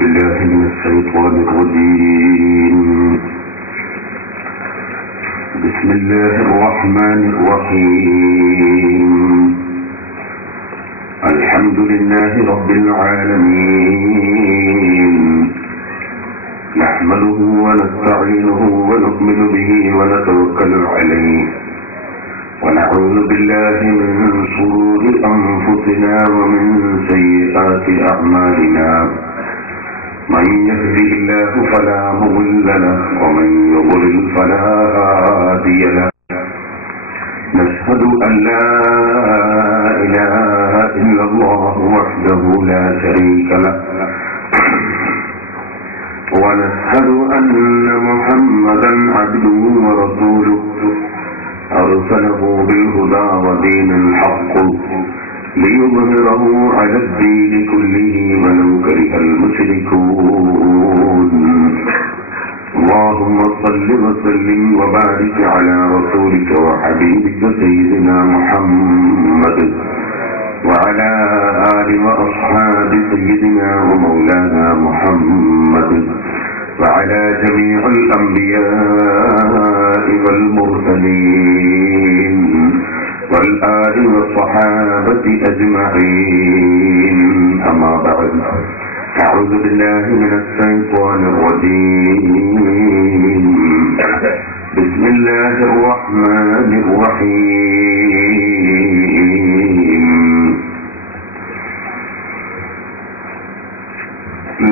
بالله من الشيطان الرجيم. بسم الله الرحمن الرحيم. الحمد لله رب العالمين، نحمده ونستعينه ونؤمن به ونتوكل عليه، ونعوذ بالله من شرور أنفسنا ومن سيئات أعمالنا. من يهده الله فلا مضل له ومن يضلل فلا هادي له. نشهد أن لا إله إلا الله وحده لا شريك له، ونشهد أن محمدا عبده ورسوله أرسله بالهدى ودين الحق ليظهره على الدين كله ولو كره المشركون. اللهم صل وسلم وبارك على رسولك وحبيبك سيدنا محمد وعلى آل وأصحاب سيدنا ومولانا محمد وعلى جميع الأنبياء والمرسلين والآل والصحابة أجمعين. أما بعد، أعوذ بالله من الشيطان الرجيم. بسم الله الرحمن الرحيم.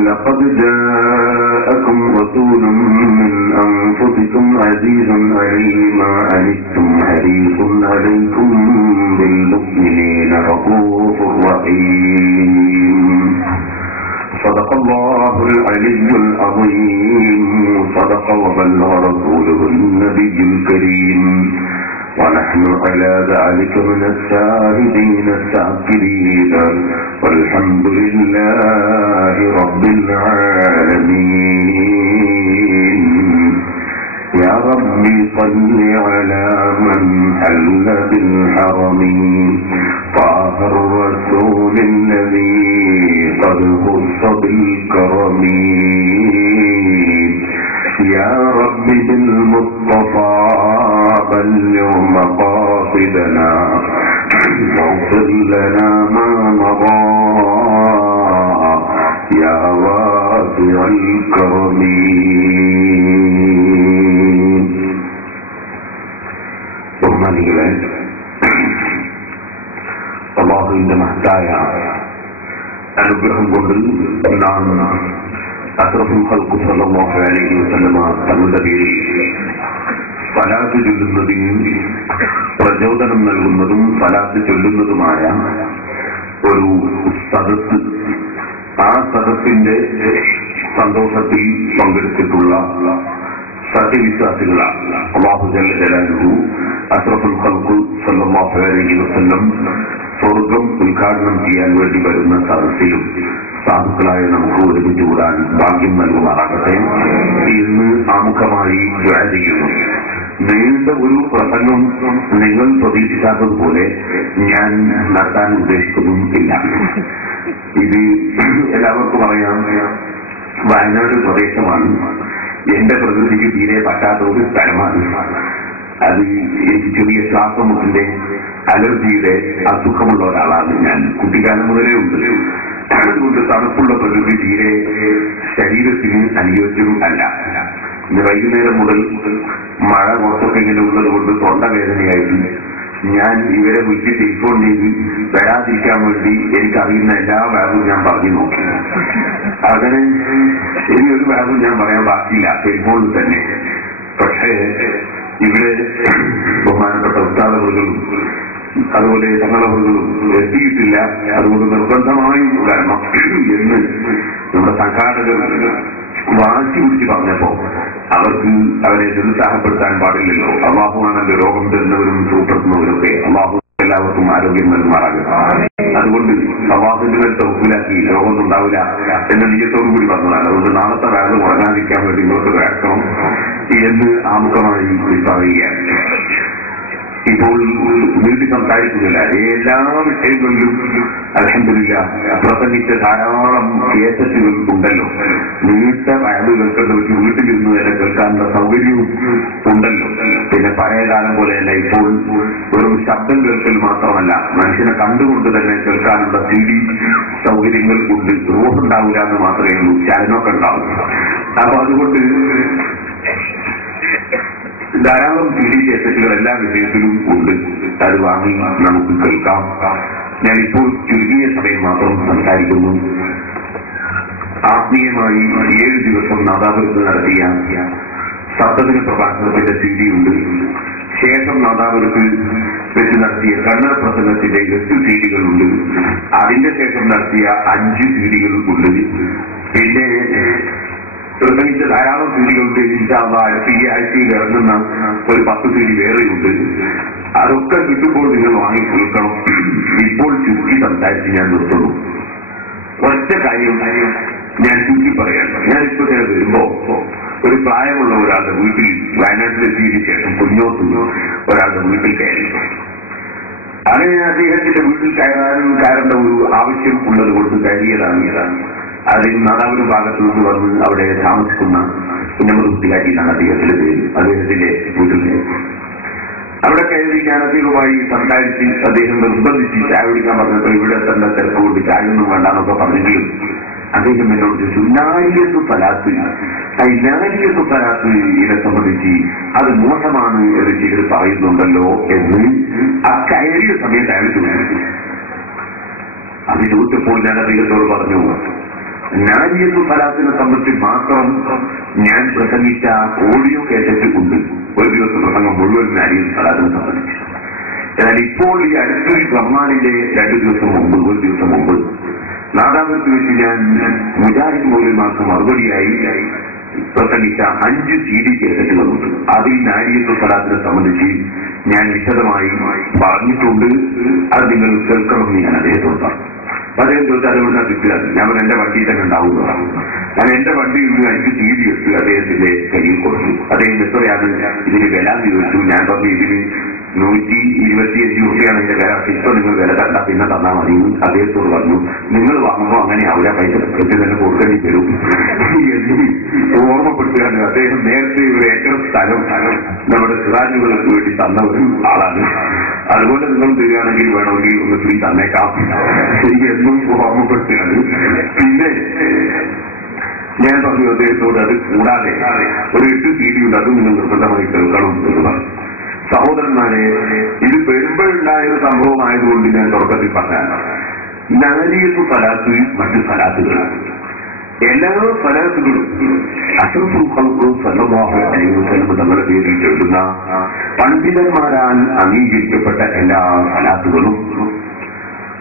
لقد جاءكم رسول من أنفسكم عزيز عليه ما عنتم حريص عليكم بالمؤمنين رؤوف رحيم. صدق الله العلي العظيم. صدق وبلغ رسوله النبي الكريم، ونحن على ذلك من الشاهدين الشاكرين، والحمد لله رب العالمين. يا رب صل على من حل بالحرم طه الرسول الذي قد خص بالكرم. يا رب بالمصطفى بلغ مقاصدنا واغفر لنا ما مضى يا واسع الكرم. ബഹുമാനികളെ, അല്ലാഹുവിന്റെ മഹത്തായ അനുഗ്രഹം കൊണ്ട് നാം അഷ്റഫുൽ ഖൽഖ് സ്വല്ലല്ലാഹു അലൈഹി വസല്ലമ തങ്ങളുടെ പേരിൽ സ്വലാത്ത് ചൊല്ലുന്നതിനും പ്രചോദനം നൽകുന്നതും സ്വലാത്ത് ചൊല്ലുന്നതുമായ ഒരു സദസ്സ്, ആ സദസ്സിന്റെ സന്തോഷത്തിൽ പങ്കെടുത്തിട്ടുള്ള സത്യവിശ്വാസികളാണ്. അല്ലാഹു ജല്ല ജലാലുഹു അഷ്റഫുൽ ഖൽഖ് സ്വല്ലല്ലാഹു അലൈഹി വസല്ലം സ്വർഗം ഉദ്ഘാടനം ചെയ്യാൻ വേണ്ടി വരുന്ന സദസ്സിലും സാധുക്കളായ നമുക്ക് ഒരുമിച്ച് കൂടാൻ ഭാഗ്യം നൽകുമാറാകട്ടെ എന്ന് ആമുഖമായി ദുആ ചെയ്യുന്നു. നീണ്ട ഒരു പ്രസംഗം നിങ്ങൾ പ്രതീക്ഷിക്കാത്തതുപോലെ ഞാൻ നടത്താൻ ഉദ്ദേശിക്കുന്നതും ഇല്ല. ഇത് എല്ലാവർക്കും അറിയാം, വയനാട് പ്രദേശമാണ്. എന്റെ പ്രകൃതിക്ക് തീരെ പറ്റാത്ത ഒരു സ്ഥലമാണ്. അത് എനിക്ക് ചെറിയ ശ്വാസമുട്ടിന്റെ അലർജിയുടെ അസുഖമുള്ള ഒരാളാണ് ഞാൻ. കുട്ടിക്കാലം മുതലേ ഉണ്ട്. അതുകൊണ്ട് തണുപ്പുള്ള പ്രകൃതി തീരെ ശരീരത്തിന് അനുയോജ്യവും അല്ല. ഇന്ന് വൈകുന്നേരം മുതൽ മഴ കുറച്ചൊക്കെ ഇങ്ങനെ ഉള്ളത് കൊണ്ട് തൊണ്ടവേദനയായിട്ട് ഞാൻ ഇവരെ വിളിച്ച് ടെലിഫോൺ ചെയ്ത് വരാതിരിക്കാൻ വേണ്ടി എനിക്കറിയുന്ന എല്ലാ വാഗും ഞാൻ പറഞ്ഞു നോക്കി. അങ്ങനെ ഇനി ഒരു വാഗും ഞാൻ പറയാൻ ബാക്കിയില്ല ടെലിഫോണിൽ തന്നെ. പക്ഷേ ഇവിടെ ബഹുമാനപ്പെട്ട ഉസ്താദുകളും അതുപോലെ തങ്ങളവர்களுം എത്തിയിട്ടില്ല. അതുകൊണ്ട് നിർബന്ധമായും വരണം എന്ന് നമ്മുടെ സംഘാടകർ വാശി പിടിച്ച് പറഞ്ഞപ്പോ അവർക്ക് അവരെ നിരുത്സാഹപ്പെടുത്താൻ പാടില്ലല്ലോ. അല്ലാഹുവാണല്ലോ രോഗം തരുന്നവരും സുഖപ്പെടുത്തുന്നവരൊക്കെ. അല്ലാഹു എല്ലാവർക്കും ആരോഗ്യം നൽകുമാറാകുക. അതുകൊണ്ട് അല്ലാഹുവിന്റെ മേൽ തവക്കുലാക്കി രോഗമൊന്നും ഉണ്ടാവില്ല എന്ന നിയത്തോടു കൂടി പറഞ്ഞതാണ്. അതുകൊണ്ട് നാളത്തെ വേദന മുടങ്ങാതിരിക്കാൻ വേണ്ടി ഇങ്ങോട്ട് വേണം എന്ന് ആമുഖമായി പറയുകയാണ്. ഇപ്പോൾ നീട്ടി സംസാരിക്കുന്നില്ല. എല്ലാ വിഷയങ്ങളിലും അൽഹംദുലില്ലാഹ് പ്രസംഗിച്ച ധാരാളം കേസറ്റുകൾ ഉണ്ടല്ലോ. നീട്ട വയത് കേൾക്കുന്നവർക്ക് വീട്ടിലിരുന്ന് തന്നെ കേൾക്കാനുള്ള സൗകര്യവും ഉണ്ടല്ലോ. പിന്നെ പഴയകാലം പോലെയല്ല, ഇപ്പോൾ വെറും ശബ്ദം കേൾക്കൽ മാത്രമല്ല, മനുഷ്യനെ കണ്ടുകൊണ്ട് തന്നെ കേൾക്കാനുള്ള CD സൗകര്യങ്ങൾ ഉണ്ട്. റൂഹുണ്ടാവില്ല എന്ന് മാത്രമേ ഉള്ളൂ, ചലനമൊക്കെ ഉണ്ടാവും. അപ്പൊ അതുകൊണ്ട് ധാരാളം CD കേസറ്റുകൾ എല്ലാ വിഷയത്തിലും ഉണ്ട്. അത് വാങ്ങി നമുക്ക് കേൾക്കാം. ഞാനിപ്പോൾ ചുരുങ്ങിയ സമയം മാത്രം സംസാരിക്കുന്നു. ആത്മീയമായി 7 ദിവസം നാദാപുരത്ത് നടത്തിയ സപ്തദിന പ്രഭാഷണത്തിന്റെ CD ഉണ്ട്. ശേഷം നാദാപുരത്ത് വെച്ച് നടത്തിയ കണ്ണർ പ്രസംഗത്തിന്റെ 8 CD-കളുണ്ട്. അതിന്റെ ശേഷം നടത്തിയ 5 CD-കൾ ഉണ്ട്. പിന്നെ പ്രസംഗിച്ച ധാരാളം CD-കളുണ്ട്. ഈ ആഴ്ചയിൽ ഇറങ്ങുന്ന ഒരു 10 CD വേറെയുണ്ട്. അതൊക്കെ കിട്ടുമ്പോൾ നിങ്ങൾ വാങ്ങി കേൾക്കണം. ഇപ്പോൾ ചുരുക്കി സംസാരിച്ച് ഞാൻ നിർത്തുന്നു. ഒറ്റ കാര്യം ഞാൻ ചുരുക്കി പറയണം. ഞാനിപ്പോ വരുമ്പോ ഒരു പ്രായമുള്ള ഒരാളുടെ വീട്ടിൽ വയനാട്ടിലെത്തിയതിനു ശേഷം കുഞ്ഞോത്തുന്നു ഒരാളുടെ വീട്ടിൽ കയറി. അങ്ങനെ അദ്ദേഹത്തിന്റെ വീട്ടിൽ കയറേണ്ട ഒരു ആവശ്യം ഉള്ളത് കൊണ്ട് കയറിയതാണ്. അതിൽ നാദാപുരം ഭാഗത്തു നിന്ന് വന്ന് അവിടെ താമസിക്കുന്ന കുഞ്ഞമ്മദുട്ടിയാക്കി എന്നാണ് അദ്ദേഹത്തിന്റെ പേര്. അദ്ദേഹത്തിന്റെ വീട്ടിൽ അവിടെ കയറി ഞാൻ അദ്ദേഹവുമായി സംസാരിച്ച് അദ്ദേഹം നിർബന്ധിച്ച് ചായ കുടിക്കാൻ പറഞ്ഞപ്പോൾ ഇവിടെ തന്നെ തിരക്കുകൊണ്ട് ചായയൊന്നും വേണ്ടാന്നൊക്കെ പറഞ്ഞെങ്കിലും അദ്ദേഹം എന്നോട് ചോദിച്ചു, നാരിയത്തു സലാത്ത് ഇതിനെ സംബന്ധിച്ച് അത് മോശമാണ് എന്ന് ചിലർ പറയുന്നുണ്ടല്ലോ എന്ന് ആ കയറിയ സമയത്ത് അയാൾ ചോദിച്ചു. അത് ചോദിച്ചപ്പോൾ ഞാൻ അദ്ദേഹത്തോട് പറഞ്ഞു, നാരിയത്തു സലാത്തിനെ സംബന്ധിച്ച് മാത്രം ഞാൻ പ്രസംഗിച്ച ഓഡിയോ കേസറ്റ് ഉണ്ട്. ഒരു ദിവസം പ്രസംഗം മുഴുവൻ നാരിയത്തു സലാത്തിനെ സംബന്ധിച്ച്. എന്നാൽ ഇപ്പോൾ ഈ അടുത്തൊരു റമദാനിന്റെ 2 ദിവസം മുമ്പ്, ഒരു ദിവസം മുമ്പ് നാദാപുരത്ത് വെച്ച് ഞാൻ മുജാഹിദ് മൗലവിമാർക്ക് മറുപടിയായി പ്രസംഗിച്ച 5 CD കേസറ്റുകളുണ്ട്. അതിൽ നാരിയത്തു സലാത്തിനെ സംബന്ധിച്ച് ഞാൻ വിശദമായി പറഞ്ഞിട്ടുണ്ട്. അത് നിങ്ങൾ കേൾക്കണമെന്ന് ഞാൻ അദ്ദേഹത്തോട് പറഞ്ഞു. അദ്ദേഹം ചോദിച്ചാൽ അതുകൊണ്ടാണ് കിട്ടുക. ഞാൻ എന്റെ വണ്ടിയിൽ തന്നെ ഉണ്ടാവുന്നതാണ്. ഞാൻ എന്റെ വണ്ടിയിൽ നിന്ന് 5 CD എടുത്ത് അദ്ദേഹത്തിന്റെ കയ്യിൽ കൊടുത്തു. അദ്ദേഹം എത്രയാണ് ഇതിന് വില ചോദിച്ചു. ഞാൻ പറഞ്ഞു ഇതിന് 125 രൂപയാണ് എന്റെ വില. ഇപ്പൊ നിങ്ങൾ വില കണ്ട പിന്നെ തന്നാൽ മതി. അദ്ദേഹത്തോട് പറഞ്ഞു, നിങ്ങൾ വാങ്ങുമ്പോൾ അങ്ങനെ അവരെ പൈസ കൃത്യം തന്നെ കൊടുക്കേണ്ടി വരും എന്ന് ഓർമ്മപ്പെടുത്തുകയാണ്. അദ്ദേഹം നേരത്തെ ഒരു ഏക്കർ സ്ഥലം നമ്മുടെ സിറാജുകൾക്ക് വേണ്ടി തന്ന ഒരു ആളാണ്. അതുപോലെ നിങ്ങൾ തരികയാണെങ്കിൽ വേണമെങ്കിൽ ഒന്ന് ഫ്രീ തന്നേക്കാം എന്നും ഓർമ്മപ്പെടുത്തുകയാണ്. പിന്നെ ഞാൻ പറഞ്ഞു അദ്ദേഹത്തോട് അത് കൂടാതെ ഒരു 8 CD ഉണ്ട്, അത് നിങ്ങൾ നിർബന്ധമായി കേൾക്കണം എന്ന് പറഞ്ഞു. സഹോദരന്മാരെ, ഇത് പെരുമ്പോഴുണ്ടായ ഒരു സംഭവമായതുകൊണ്ട് ഞാൻ തുടക്കത്തിൽ പറഞ്ഞാണ്, നാരിയത്തു സലാത്ത് മറ്റു സലാത്തുകളാണ്. എല്ലാ സലാത്തുകളും അഷ്റഫുൽ ഖൽഖ് സല്ലല്ലാഹു അലൈഹി വസല്ലം തങ്ങളുടെ പേരിൽ ചൊല്ലുന്ന പണ്ഡിതന്മാരാൽ അംഗീകരിക്കപ്പെട്ട എല്ലാ സലാത്തുകളും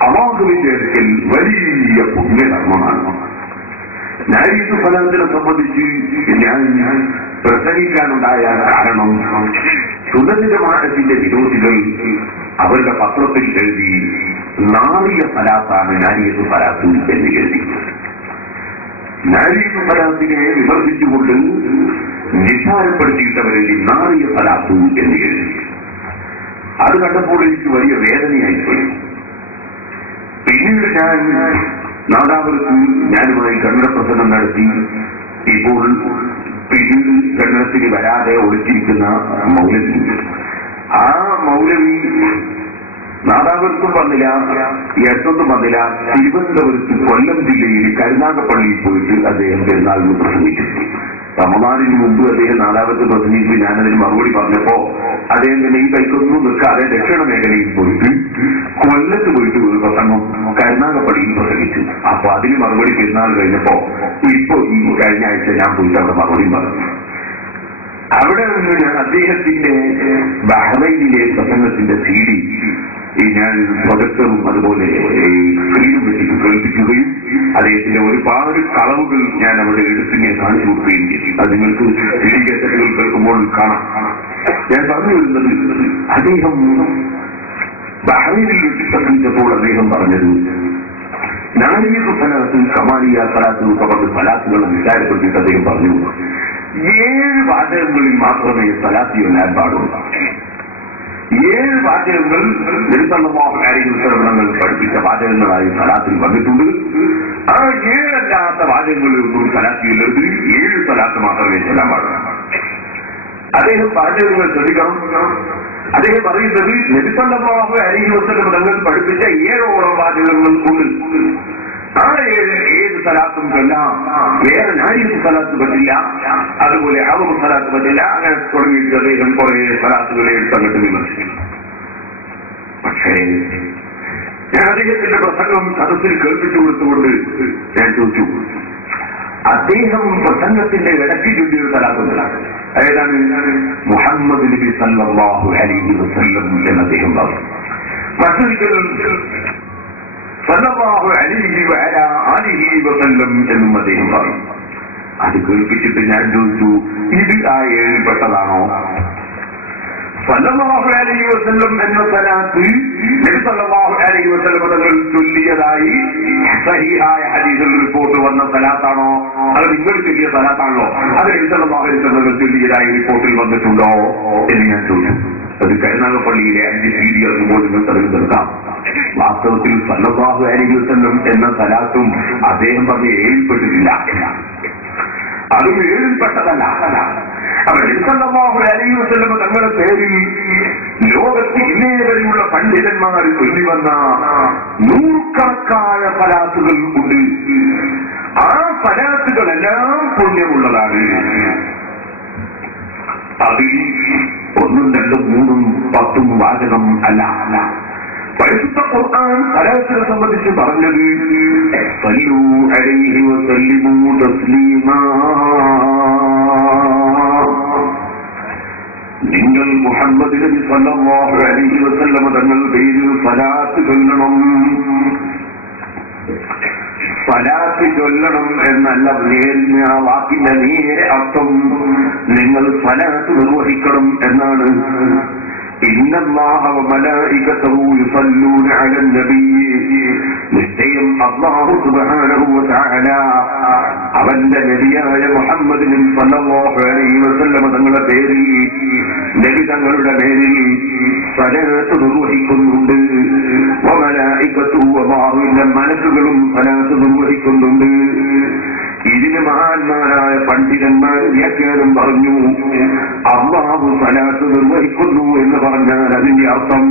അല്ലാഹുവിന്റെ അടുക്കൽ വലിയ പുണ്യധർമ്മമാണ്. നാരിയത്തു സലാത്തിനെ സംബന്ധിച്ച് ഞാൻ പ്രസംഗിക്കാനുണ്ടായ കാരണം, സുന്നത്തിന്റെ വിരോധികൾ അവരുടെ പത്രത്തിൽ എഴുതി നാരിയ സലാത്താണ് നാരിയത്തു സലാത്ത് എന്ന് എഴുതി. നാരിയത്തു സലാത്തിനെ വിമർശിച്ചുകൊണ്ട് നിസ്സാരപ്പെടുത്തിയിട്ടവരെഴുതി നാരിയ സലാത്ത് എന്ന് എഴുതി. അത് കണ്ടപ്പോൾ എനിക്ക് വലിയ വേദനയായിപ്പോയി. പിന്നീട് ഞാൻ നാദാപുരത്ത് ഞാനുമായി കന്നഡ പ്രസംഗം നടത്തി. ഇപ്പോൾ പിന്നീട് കന്നഡത്തിന് വരാതെ ഒളിച്ചിരിക്കുന്ന മൗലവി, ആ മൗലവി നാദാപുരത്തും വന്നില്ല, എട്ടൊന്നും വന്നില്ല. തിരുവനന്തപുരത്ത് കൊല്ലം ജില്ലയിൽ കരുനാഗപ്പള്ളിയിൽ പോയിട്ട് അദ്ദേഹം പെരുന്നാളിന് പ്രസംഗിച്ചു. റമദാനിന് മുമ്പ് അദ്ദേഹം നാദാപുരത്ത് പ്രസംഗിച്ച് ഞാനതിന് മറുപടി പറഞ്ഞപ്പോ അദ്ദേഹം തന്നെ ഈ കൈക്കൊന്നും നിൽക്കാതെ ദക്ഷിണ മേഖലയിൽ പോയിട്ട് കൊല്ലത്ത് പോയിട്ട് ഒരു പ്രസംഗം കരുനാഗപ്പള്ളിയിൽ പ്രസംഗിച്ചു. അപ്പൊ അതിന് മറുപടി പെരുന്നാൾ കഴിഞ്ഞപ്പോ ഇപ്പൊ ഈ കഴിഞ്ഞ ആഴ്ച ഞാൻ പോയിട്ട് അവിടെ മറുപടി പറഞ്ഞു. അവിടെ നിന്ന് ഞാൻ അദ്ദേഹത്തിന്റെ ബഹ്റൈനിലെ പ്രസംഗത്തിന്റെ CD ഞാൻ പ്രൊജക്ടറും അതുപോലെ സ്ക്രീനും വെച്ച് കേൾപ്പിക്കുകയും അദ്ദേഹത്തിന്റെ ഒരുപാട് കളവുകൾ ഞാൻ അവിടെ എടുത്തിങ്ങനെ കാണിച്ചു കൊടുക്കുകയും ചെയ്തു. അത് നിങ്ങൾക്ക് CD കേസറ്റുകൾ കേൾക്കുമ്പോൾ കാണാം. ഞാൻ പറഞ്ഞു വരുന്നത്, അദ്ദേഹം ബഹ്റൈനിൽ വെച്ച് പ്രസംഗിച്ചപ്പോൾ അദ്ദേഹം പറഞ്ഞത് നാരിയത്തു സലാത്ത് കമാലിയ സലാത്ത് എന്നൊക്കെ പറഞ്ഞ് സലാത്തുകളെ നിസ്സാരപ്പെടുത്തിയിട്ട് അദ്ദേഹം പറഞ്ഞു 7 വാചകങ്ങളിൽ മാത്രമേ സലാത്ത് ചൊല്ലാൻ പാടുള്ളൂ. 7 വാചകങ്ങൾ നബി സല്ലല്ലാഹു അലൈഹി വസല്ലം പഠിപ്പിച്ച വാചകങ്ങളായി സലാത്തിൽ വന്നിട്ടുണ്ട്. ആ 7 അല്ലാത്ത വാചകങ്ങളൊന്നും സലാത്തിലുള്ളത് 7 സലാത്ത് മാത്രമേ ചെല്ലാൻ പാടുള്ളൂ. അദ്ദേഹം പറഞ്ഞത് ശ്രദ്ധിക്കണം. അദ്ദേഹം പറയുന്നത് നബി സല്ലല്ലാഹു അലൈഹി വസല്ലം തങ്ങൾ പഠിപ്പിച്ച 7ഓളം വാചകങ്ങൾ ഉണ്ട്. ആ 7 സലാത്തും ചൊല്ലാം. വേറെ നാരിയത്ത് സലാത്ത് പറ്റില്ല, അതുപോലെ അവർ സലാത്ത് പറ്റില്ല. അങ്ങനെ തുടങ്ങിയിട്ട് അദ്ദേഹം കുറെ സലാത്തുകളെ എടുത്തങ്ങോട്ട് വിമർശിക്കും. പക്ഷേ ഞാൻ അദ്ദേഹത്തിന്റെ പ്രസംഗം സദസ്സിൽ കേൾപ്പിച്ചു കൊടുത്തുകൊണ്ട് ഞാൻ ചോദിച്ചു, അദ്ദേഹം പ്രസംഗത്തിന്റെ ഇടയ്ക്ക് ചൊല്ലിയ സലാത്തുമില്ല. ഏതാണ്? മുഹമ്മദ് നബി സല്ലല്ലാഹു അലൈഹി വസല്ലം എന്ന് അദ്ദേഹം പറഞ്ഞു. മറ്റൊരിക്കൽ സല്ലല്ലാഹു അലൈഹി വഅലാ ആലിഹി വസല്ലം എന്നും അദ്ദേഹം പറഞ്ഞു. അത് കേൾപ്പിച്ചിട്ട് ഞാൻ ചോദിച്ചു, ഇത് ആ 7 പെട്ടതാണോ? സല്ലല്ലാഹു അലൈഹി വസല്ലം എന്ന സലാത്ത് നബി സല്ലല്ലാഹു അലൈഹി വസല്ലം തങ്ങൾ ചൊല്ലിയതായി സഹീഹായ ഹദീസിൽ റിപ്പോർട്ട് വന്ന സലാത്താണോ? അത് നിങ്ങൾ ചൊല്ലിയ സലാത്താണല്ലോ? അത് നബി സല്ലല്ലാഹു അലൈഹി വസല്ലം തങ്ങൾ ചൊല്ലിയതായി റിപ്പോർട്ടിൽ വന്നിട്ടുണ്ടോ എന്ന് ഞാൻ ചോദിച്ചു. അത് കരുനാഗപ്പള്ളിയിലെ 5 CD അതുപോലെ നിങ്ങൾക്ക് അറിവ് നൽകാം. വാസ്തവത്തിൽ സല്ലല്ലാഹു അലൈഹി വസല്ലം എന്ന സലാത്തും അദ്ദേഹം പറഞ്ഞ് 7 പെട്ടിട്ടില്ല. അതും 7 പെട്ടതല്ല. അപ്പൊ നബി സല്ലല്ലാഹു അലൈഹി വസല്ലം തങ്ങളുടെ പേരിൽ ലോകത്ത് ഇന്നേ വരെയുള്ള പണ്ഡിതന്മാർ ചൊല്ലിവന്ന 100കണക്കായ സലാത്തുകൾ ഉണ്ട്. ആ സലാത്തുകളെല്ലാം പുണ്യമുള്ളതാണ്. അതിൽ 1, 2, 3, 10 വാചകം അല്ല. പരിശുദ്ധ ഖുർആൻ സലാത്തിനെ സംബന്ധിച്ച് പറഞ്ഞത് സല്ലു അലൈഹി വസല്ലിമു തസ്ലീമാ, നിങ്ങൾ മുഹമ്മദ് നബി സല്ലല്ലാഹു അലൈഹി വസല്ലം തങ്ങളുടെ പേരിൽ സലാത്ത് ചൊല്ലണം. സലാത്ത് ചൊല്ലണം എന്നല്ല നേരിന് ആ വാക്കിന്റെ നേരെ അർത്ഥം നിങ്ങൾ സലാത്ത് നിർവഹിക്കണം എന്നാണ്. ഇന്നല്ലാഹ വമലായികതഹു യുസല്ലൂന അലൻ നബിയ്യി, നിശ്ചയം അല്ലാഹു സുബ്ഹാനഹു വതആല അവന്റെ നബിയായ മുഹമ്മദ് സല്ലല്ലാഹു അലൈഹി വസല്ലം തങ്ങളുടെ പേരിൽ, നബി തങ്ങളുടെ പേരിൽ സലാത്ത് നിർവഹിക്കുന്നുണ്ട്. വമലായികതുഹു, അല്ലാഹുവിന്റെ മലക്കുകളും സലാത്ത് നിർവഹിക്കുന്നുണ്ട്. ഇതിന് മഹാന്മാരായ പണ്ഡിതന്മാർ വ്യാഖ്യാനം പറഞ്ഞു, അല്ലാഹു സലാത്ത് നിർവഹിക്കുന്നു എന്ന് പറഞ്ഞാൽ അതിന്റെ അർത്ഥം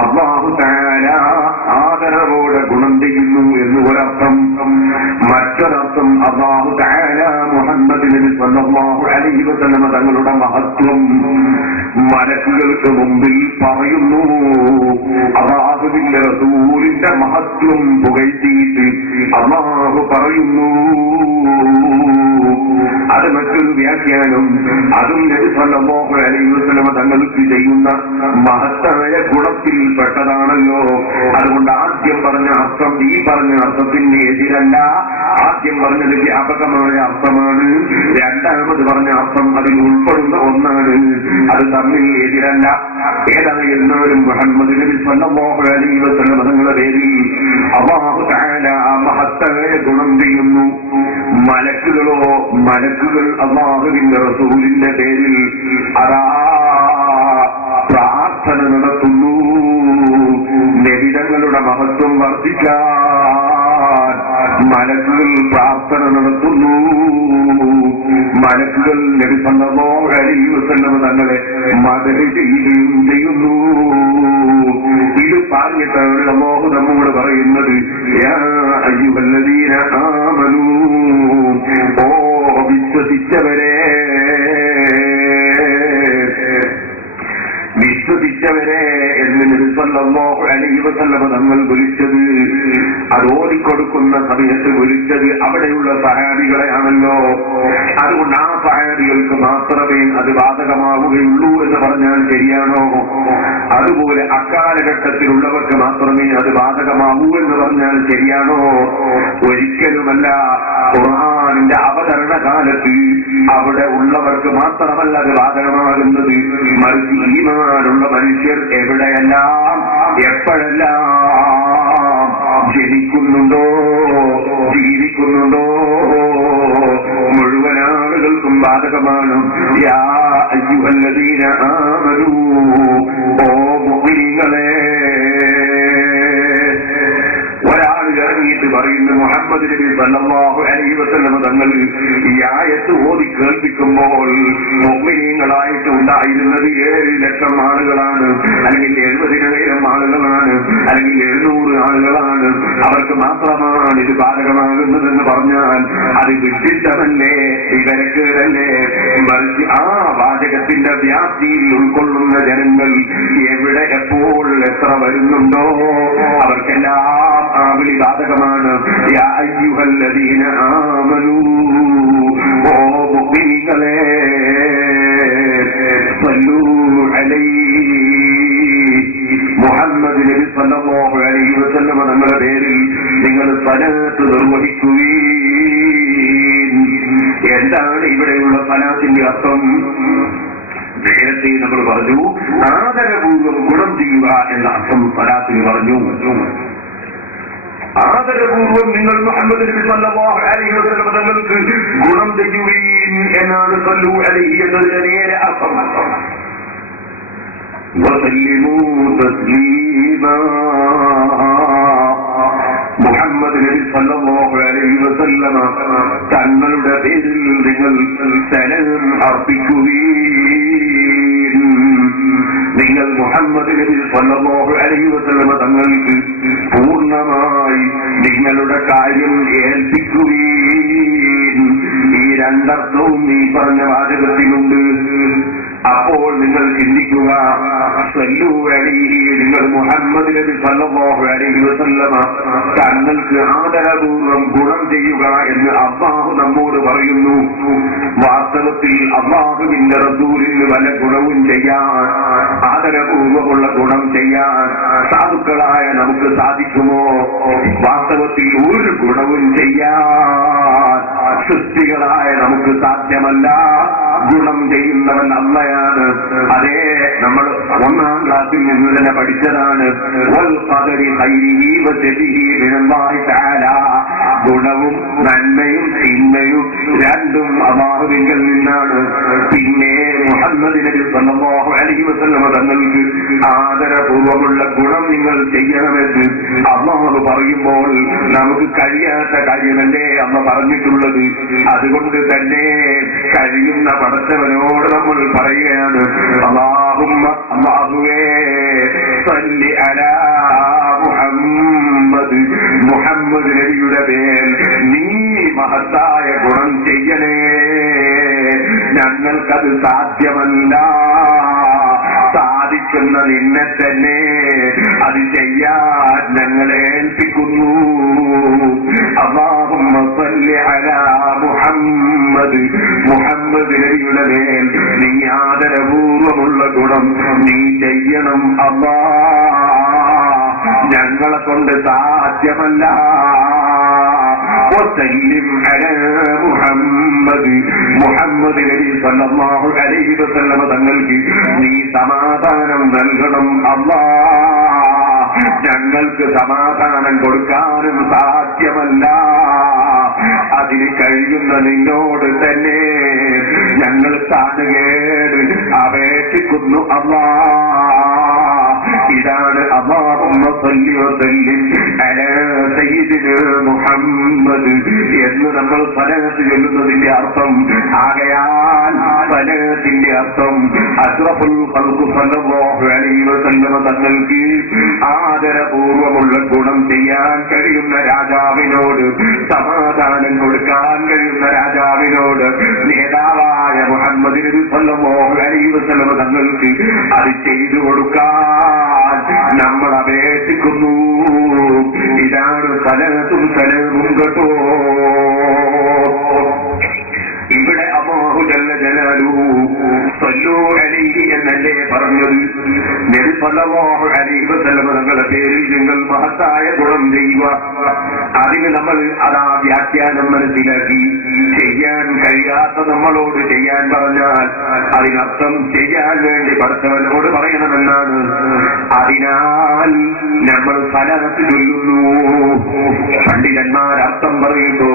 അല്ലാഹു തആല ആദരവോടെ ഗുണം ചെയ്യുന്നു എന്ന് ഒരർത്ഥം. മറ്റൊരർത്ഥം അല്ലാഹു തആല മുഹമ്മദ് നബി സല്ലല്ലാഹു അലൈഹി വസല്ലം തങ്ങളുടെ മഹത്വം മലക്കുകൾക്ക് മുമ്പിൽ പറയുന്നു. അല്ലാഹുവിന്റെ റസൂലിന്റെ മഹത്വം പുകഴ്ത്തിയിട്ട് അല്ലാഹു പറയുന്നു. അത് മറ്റൊരു വ്യാഖ്യാനം. അതും നബി സല്ലല്ലാഹു അലൈഹി വസല്ലം തങ്ങൾക്ക് ചെയ്യുന്ന മഹത്തായ ഗുണത്തിൽ പെട്ടതാണല്ലോ. അതുകൊണ്ട് ആദ്യം പറഞ്ഞ അർത്ഥം ഈ പറഞ്ഞ അർത്ഥത്തിന് എതിരല്ല. ആദ്യം പറഞ്ഞത് വ്യാപകമായ അർത്ഥമാണ്. രണ്ടാമത് പറഞ്ഞ അർത്ഥം അതിൽ ഉൾപ്പെടുന്ന ഒന്നാണ്. അത് തമ്മിൽ എതിരല്ല. ഏതായിരുന്നാലും മുഹമ്മദ് നബി സല്ലല്ലാഹു അലൈഹി വസല്ലം തങ്ങളുടെ പേരിൽ അല്ലാഹു തആല മഹത്തായ ഗുണം ചെയ്യുന്നു. മലക്കുകൾ അല്ലാഹുവിന്റെ റസൂലിന്റെ പേരിൽ അതാ പ്രാർത്ഥന നടത്തുന്നു. നബിതങ്ങളുടെ മഹത്വം വർദ്ധിക്കാൻ മലക്കുകൾ പ്രാർത്ഥന നടത്തുന്നു. മലക്കുകൾ നബി സല്ലല്ലാഹു അലൈഹി വസല്ലം തങ്ങളെ മദഹ് ചെയ്യുകയും ചെയ്യുന്നു. ഇത് പറഞ്ഞിട്ടാണ് അല്ലാഹു നമ്മോട് പറയുന്നത്, യാ അയ്യുഹല്ലദീന ആമനൂ, ഓ വിശ്വസിച്ചവരെ എന്ന് നബി സല്ലല്ലാഹു അലൈഹി വസല്ലം തങ്ങൾ വിളിച്ചത്, അത് ഓടിക്കൊടുക്കുന്ന സമയത്ത് വിളിച്ചത് അവിടെയുള്ള സഹാബികളെയാണല്ലോ. അതുകൊണ്ട് ആ സഹാബികൾക്ക് മാത്രമേ അത് ബാധകമാവുകയുള്ളൂ എന്ന് പറഞ്ഞാൽ ശരിയാണോ? അതുപോലെ അക്കാലഘട്ടത്തിലുള്ളവർക്ക് മാത്രമേ അത് ബാധകമാവൂ എന്ന് പറഞ്ഞാൽ ശരിയാണോ? ഒരിക്കലുമല്ല. ഖുർആനിന്റെ അവതരണ കാലത്ത് അവിടെ ഉള്ളവർക്ക് മാത്രമല്ല അത് ബാധകമാകുന്നത്, മറിച്ച് ഈമാനുള്ള മനുഷ്യർ എവിടെയെല്ലാം എപ്പോഴെല്ലാം ജനിക്കുന്നുണ്ടോ ജീവിക്കുന്നുണ്ടോ മുഴുവൻ ആളുകൾക്കും ബാധകമാണ്. യാ അയ്യുഹല്ലദീന ആമനൂ, ഓ മുഅ്മിനീങ്ങളെ. ഒരാൾ ഇറങ്ങിയിട്ട് പറയുന്നു മുഹമ്മദ് നബി സല്ലല്ലാഹു അലൈഹി വസല്ലം തങ്ങൾ ഈ ആയത്ത് ഓതി കേൾപ്പിക്കുമ്പോൾ മുഅ്മിനീങ്ങളായിട്ട് ഉണ്ടായിരുന്നത് 7 ലക്ഷം ആളുകളാണ്, അല്ലെങ്കിൽ 70,000 ആളുകളാണ്, അല്ലെങ്കിൽ 700 ആളുകളാണ്. അവർക്ക് മാത്രമാണ് ഇത് ബാധകമാകുന്നതെന്ന് പറഞ്ഞാൽ അത് വിഡിത്തമല്ലേ, വിവരക്കേടല്ലേ? മറിച്ച് ആ വാചകത്തിന്റെ വ്യാപ്തിയിൽ ഉൾക്കൊള്ളുന്ന ജനങ്ങൾ എവിടെ എപ്പോൾ എത്ര വരുന്നുണ്ടോ അവർക്കെല്ലാം ആ വിളി ബാധകമാണ്. യാ അയ്യുഹല്ലദീന ആമനൂ, ഓ മുഅ്മിനീങ്ങളെ, സല്ലൂ അലൈഹി, മുഹമ്മദ് നബി സല്ലല്ലാഹു അലൈഹി വസല്ലം തങ്ങളുടെ പേരിൽ നിങ്ങൾ സ്വലാത്ത് നിർവഹിക്കുകയും. എന്താണ് ഇവിടെയുള്ള സ്വലാത്തിന്റെ അർത്ഥം? നേരത്തെ നമ്മൾ പറഞ്ഞു ആദരപൂർവ്വം ഗുണം ചെയ്യുക എന്ന അർത്ഥം സ്വലാത്തിന് പറഞ്ഞു. ആദരപൂർവ്വം നിങ്ങൾ മുഹമ്മദ് നബി സല്ലല്ലാഹു അലൈഹി വസല്ലം തങ്ങൾക്ക് ഗുണം ചെയ്യുകയും എന്നാണ് സല്ലു അലൈഹി എന്നതിന്റെ നേരെ അർത്ഥം. വസല്ലിമൂ തസ്ലീമാ, മുഹമ്മദ് നബി സല്ലല്ലാഹു അലൈഹി വസല്ലം തങ്ങളുടെ പേരിൽ നിങ്ങൾ സലാം അർപ്പിക്കുകയും നിങ്ങൾ മുഹമ്മദ് നബി സല്ലല്ലാഹു അലൈഹി വസല്ലം തങ്ങൾക്ക് പൂർണ്ണമായി നിങ്ങളുടെ കാര്യം ഏൽപ്പിക്കുകയും. ഈ രണ്ടർത്ഥവും ഈ പറഞ്ഞ വാചകത്തിലുണ്ട്. അപ്പോൾ നിങ്ങൾ ചിന്തിക്കുക, സല്ലൂ അലൈഹി, നിങ്ങൾ മുഹമ്മദ് നബി സല്ലല്ലാഹു അലൈഹി വസല്ലം തങ്ങൾക്ക് ആദരപൂർവ്വം ഗുണം ചെയ്യുക എന്ന് അല്ലാഹു നമ്മോട് പറയുന്നു. വാസ്തവത്തിൽ അല്ലാഹുവിന്റെ റസൂലിന് വല്ല ഗുണവും ചെയ്യാൻ, ആദരപൂർവ്വമുള്ള ഗുണം ചെയ്യാൻ സാധുക്കളായ നമുക്ക് സാധിക്കുമോ? വാസ്തവത്തിൽ ഒരു ഗുണവും ചെയ്യാൻ സൃഷ്ടികളായ നമുക്ക് സാധ്യമല്ല. ഗുണം ചെയ്യുന്നവൻ അള്ളയാണ്. അതേ നമ്മൾ 1ാം ക്ലാസ്സിൽ നിന്ന് തന്നെ പഠിച്ചതാണ്. ഗുണവും നന്മയും തിന്മയും രണ്ടും അല്ലാഹുവിൽ നിന്നാണ്. പിന്നെ മുഹമ്മദ് നബി സല്ലല്ലാഹു അലൈഹി വസല്ലം തങ്ങൾക്ക് ആദരപൂർവ്വമുള്ള ഗുണം നിങ്ങൾ ചെയ്യണമെന്ന് അല്ലാഹു പറയുമ്പോൾ നമുക്ക് കഴിയാത്ത കാര്യമല്ലേ അമ്മ പറഞ്ഞിട്ടുള്ളത്. അതുകൊണ്ട് തന്നെ കഴിയുന്ന പടച്ചവനോട് നമ്മൾ പറയുകയാണ്, അല്ലാഹുമ്മ, അല്ലാഹുവേ, സല്ലി അലാ മുഹമ്മദ്, മുഹമ്മദ് നബിയുടെ പേരിൽ നീ മഹത്തായ ഗുണം ചെയ്യണേ. ഞങ്ങൾക്കത് സാധ്യമല്ല, സാധിക്കുന്ന നിന്നെ തന്നെ അത് ചെയ്യാൻ ഞങ്ങളെ ഏൽപ്പിക്കുന്നു. അല്ലാഹുമ്മ സല്ലി അലാ മുഹമ്മദ്, മുഹമ്മദ് നബിയുടെ മേൽ നീ ആദരപൂർവ്വമുള്ള ഗുണം നീ ചെയ്യണം അല്ലാഹ്, ഞങ്ങളെ കൊണ്ട് സാധ്യമല്ല. വസല്ലിം അലാ മുഹമ്മദ്, മുഹമ്മദ് നബി സല്ലല്ലാഹു അലൈഹി വസല്ലം തങ്ങൾക്ക് നീ സമാധാനം നൽകണം അല്ലാഹ്, ഞങ്ങൾക്ക് സമാധാനം കൊടുക്കാനും സാധ്യമല്ല. അതിന് കഴിയുന്ന നിന്നോട് തന്നെ ഞങ്ങൾ താനുകേട് അപേക്ഷിക്കുന്നു അല്ലാഹ്. ഇതാണ് അല്ലാഹുമ്മ സല്ലി വസല്ലിം അലാ സയ്യിദിനാ മുഹമ്മദ് എന്ന് നമ്മൾ സ്വലാത്ത് ചൊല്ലുന്നതിന്റെ അർത്ഥം. ആകയാൽ സ്വലാത്തിന്റെ അർത്ഥം അഷ്റഫുൽ ഖൽഖ് സല്ലല്ലാഹു അലൈഹി വസല്ലം തങ്ങൾക്ക് ആദരപൂർവ്വമുള്ള ഗുണം ചെയ്യാൻ കഴിയുന്ന രാജാവിനോട്, സമാധാനം കൊടുക്കാൻ കഴിയുന്ന രാജാവിനോട്, നേതാവായ മുഹമ്മദ് നബി സല്ലല്ലാഹു അലൈഹി വസല്ലം തങ്ങൾക്ക് അത് ചെയ്തു കൊടുക്കാൻ നമ്മൾ അപേക്ഷിക്കുന്നു. ഇതാണ് സലാത്തും സലാമും കേട്ടോ. ഇവിടെ അല്ലാഹു ജല്ല ജലാലുഹു സല്ലൂ അലൈഹി എന്നല്ലേ പറഞ്ഞത്. നബി സല്ലല്ലാഹു അലൈഹി വസല്ലം തങ്ങളുടെ പേരിൽ നിങ്ങൾ മഹത്തായ ഗുണം ചെയ്യുക. അതിന് നമ്മൾ അതാ വ്യാഖ്യാനം മനസ്സിലാക്കി ചെയ്യാൻ കഴിയാത്ത നമ്മളോട് ചെയ്യാൻ പറഞ്ഞാൽ അതിനർത്ഥം ചെയ്യാൻ വേണ്ടി പഠിച്ചവനോട് പറയണമെന്നാണ്. അതിനാൽ നമ്മൾ സലാത്ത് ചൊല്ലുന്നു. പണ്ഡിതന്മാർ അർത്ഥം പറയുന്നു,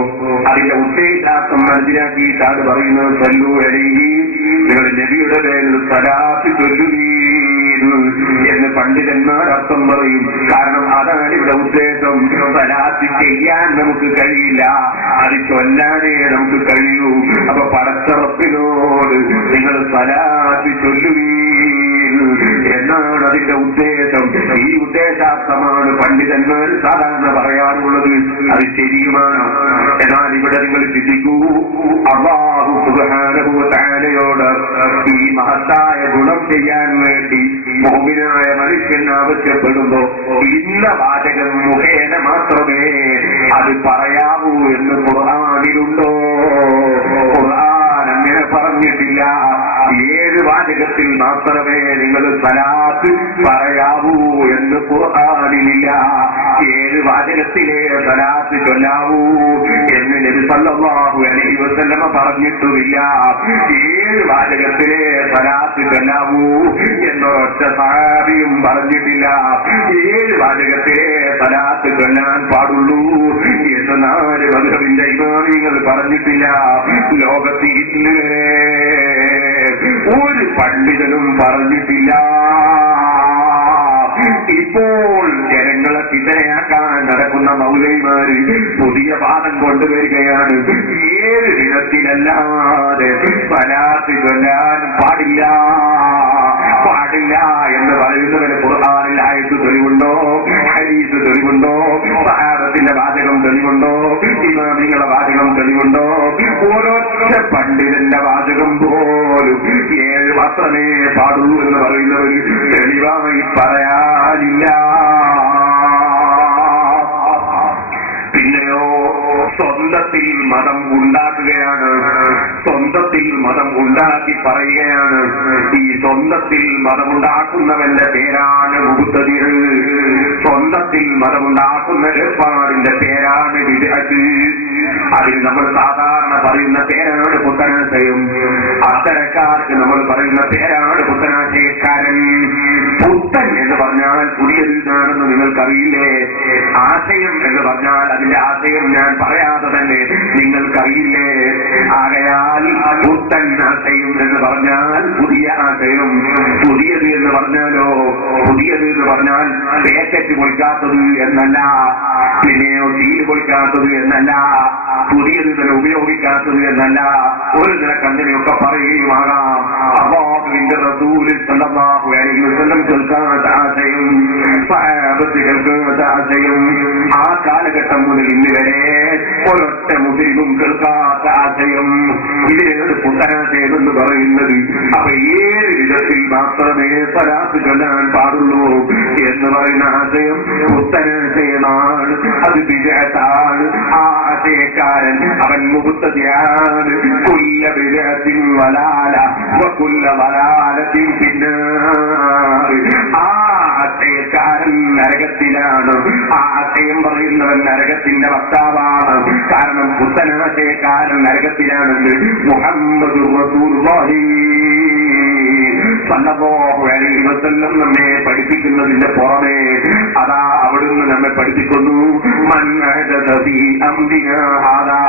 അതിന്റെ ഉദ്ദേശാർത്ഥം മനസ്സിലാക്കിയിട്ടാണ് പറയുന്നത്. സല്ലു അലൈഹി, നിങ്ങൾ നബിയുടെ പേരിൽ സലാത്ത് ചൊല്ലുവീൻ എന്ന് പണ്ഡിതന്മാർ അർത്ഥം പറയും. കാരണം അതാണ് ഇവിടെ ഉദ്ദേശം. സലാത്ത് ചെയ്യാൻ നമുക്ക് കഴിയില്ല, അത് ചൊല്ലാനേ നമുക്ക് കഴിയൂ. അപ്പൊ പടച്ചറപ്പിനോട് നിങ്ങൾ സലാത്ത് ചൊല്ലുവീൻ എന്നാണ് അതിന്റെ ഉദ്ദേശം. ഈ ഉദ്ദേശാർത്ഥമാണ് പണ്ഡിതന്മാർ സാധാരണ പറയാറുള്ളത്. അത് ശരിയുമാണ്. എന്നാൽ ഇവിടെ നിങ്ങൾ ചിന്തിക്കൂ, അല്ലാഹു സുബ്ഹാനഹു വ തആലയോട് ഈ മഹത്തായ ഗുണം ചെയ്യാൻ വേണ്ടി മുഅ്മിനായ മനുഷ്യൻ ആവശ്യപ്പെടുമ്പോ ഇന്ന വാചകം മുഖേന മാത്രമേ അത് പറയാവൂ എന്ന് ഖുർആനിലുണ്ടോ? ഖുർആൻ അങ്ങനെ പറഞ്ഞിട്ടില്ല. 7 വാചകത്തിൽ മാത്രമേ നിങ്ങൾ സലാത്ത് പറയാവൂ എന്ന് ഖുർആനിലില്ല. 7 വാചകത്തിലെ സലാത്ത് ചൊല്ലാവൂ എന്ന് നബി സല്ലല്ലാഹു അലൈഹി വസല്ലമ പറഞ്ഞിട്ടുമില്ല. 7 വാചകത്തിലെ സലാത്ത് ചൊല്ലാവൂ എന്നൊരൊറ്റ സഹാബിയും പറഞ്ഞിട്ടില്ല. 7 വാചകത്തിലെ സലാത്ത് ചൊല്ലാൻ പാടുള്ളൂ എന്ന് 4 മദ്ഹബിന്റെ ഇമാമികൾ പറഞ്ഞിട്ടില്ല. ലോകത്ത് ഇന്നുവരെ ഒരു പണ്ഡിതനും പറഞ്ഞിട്ടില്ല. ഇപ്പോൾ ജനങ്ങളെ ചിന്തനയാക്കാൻ നടക്കുന്ന മൗലവിമാര് പുതിയ വാദം കൊണ്ടുവരികയാണ്. 7 ദിനത്തിലല്ലാതെ സലാത്ത് ചൊല്ലാൻ പാടില്ല എന്ന് പറയുന്നവന് ഖുർആനിൽ ആയത്ത് തെളിവുണ്ടോ? ഹദീസ് തെളിവുണ്ടോ? സഹാബത്തിന്റെ വാചകം തെളിവുണ്ടോ? ഇമാമികളുടെ വാചകം തെളിവുണ്ടോ? ഓരോരുത്തര പണ്ഡിതന്റെ വാചകം പോലും 7 മാത്രമേ പാടുള്ളൂ എന്ന് പറയുന്നവര് തെളിവായി പറയാനില്ല. പിന്നെയോ സ്വന്തത്തിൽ മതം ഉണ്ടാക്കുകയാണ്, സ്വന്തത്തിൽ മതം ഉണ്ടാക്കി പറയുകയാണ്. ഈ സ്വന്തത്തിൽ മതമുണ്ടാക്കുന്നവന്റെ പേരാണ് മുബ്തദിഅ്. സ്വന്തത്തിൽ മതമുണ്ടാക്കുന്ന ഏർപ്പാടിന്റെ പേരാണ് ബിദ്അത്ത്. അതിന് നമ്മൾ സാധാരണ പറയുന്ന പേരാണ് പുത്തനാശയം. അത്തരക്കാർക്ക് നമ്മൾ പറയുന്ന പേരാണ് പുത്തനാശയക്കാരൻ. പുത്തൻ എന്ന് പറഞ്ഞാൽ പുതിയതാണെന്ന് നിങ്ങൾക്കറിയില്ലേ? ആശയം എന്ന് പറഞ്ഞാൽ അതിന്റെ ആശയം ഞാൻ പറയാതെ തന്നെ നിങ്ങൾക്കറിയില്ലേ? ആകയാൽ പുത്തൻ ആശയം എന്ന് പറഞ്ഞാൽ പുതിയ ആശയം. പുതിയത് എന്ന് പറഞ്ഞാലോ, പുതിയത് എന്ന് പറഞ്ഞാൽ പാക്കറ്റ് പൊളിക്കാത്തത് എന്നല്ല, പിന്നെയോ സീല് പൊളിക്കാത്തത് എന്നല്ല, പുതിയത് തന്നെ ഉപയോഗിക്കാത്തത് എന്നല്ല. ഒരു നിലക്ക് അങ്ങനെയൊക്കെ പറയുകയുമാകാം. അല്ലാഹുവിന്റെ റസൂൽ സല്ലല്ലാഹു അലൈഹി വസല്ലം കേൾക്കാത്ത ആശയം, സഹാബത്ത് കേൾക്കാത്ത ആശയം, ആ കാലഘട്ടം മുതൽ ഇന്ന് വരെ ഒരൊറ്റ മുസ്ലിമും കേൾക്കാത്ത ആശയം, ഇതിനാണ് പുത്തനാശയം എന്ന് പറയുന്നത്. അപ്പൊ 7 വിധത്തിൽ മാത്രമേ സലാത്ത് ചൊല്ലാൻ പാടുള്ളൂ എന്ന് പറയുന്ന ആശയം പുത്തനാശയമാണ്. അത് ബിദ്അത്താണ്. ആ ആശയക്കാരൻ അവൻ മുബ്തദിഅാണ്. കുല്ല ബിദ്അത്തിൻ വലാല വകുല്ല വലാലത്തിൻ ഫിന്നാർ. ആ ആശയക്കാരൻ നരകത്തിലാണ്. ആ ആശയം പറയുന്നവൻ നരകത്തിന്റെ വക്താവാണ്. കാരണം പുത്തനാശയക്കാരൻ നരകത്തിലാണെന്ന് മുഹമ്മദ് റസൂലുള്ളാഹി സല്ലല്ലാഹു അലൈഹി വസല്ലം നമ്മെ പഠിപ്പിക്കുന്നതിന്റെ പുറമെ അതാ അവിടുന്ന് നമ്മെ പഠിപ്പിക്കുന്നു, മൻ അഹദസ ഫീ അംരിനാ ഹാദാ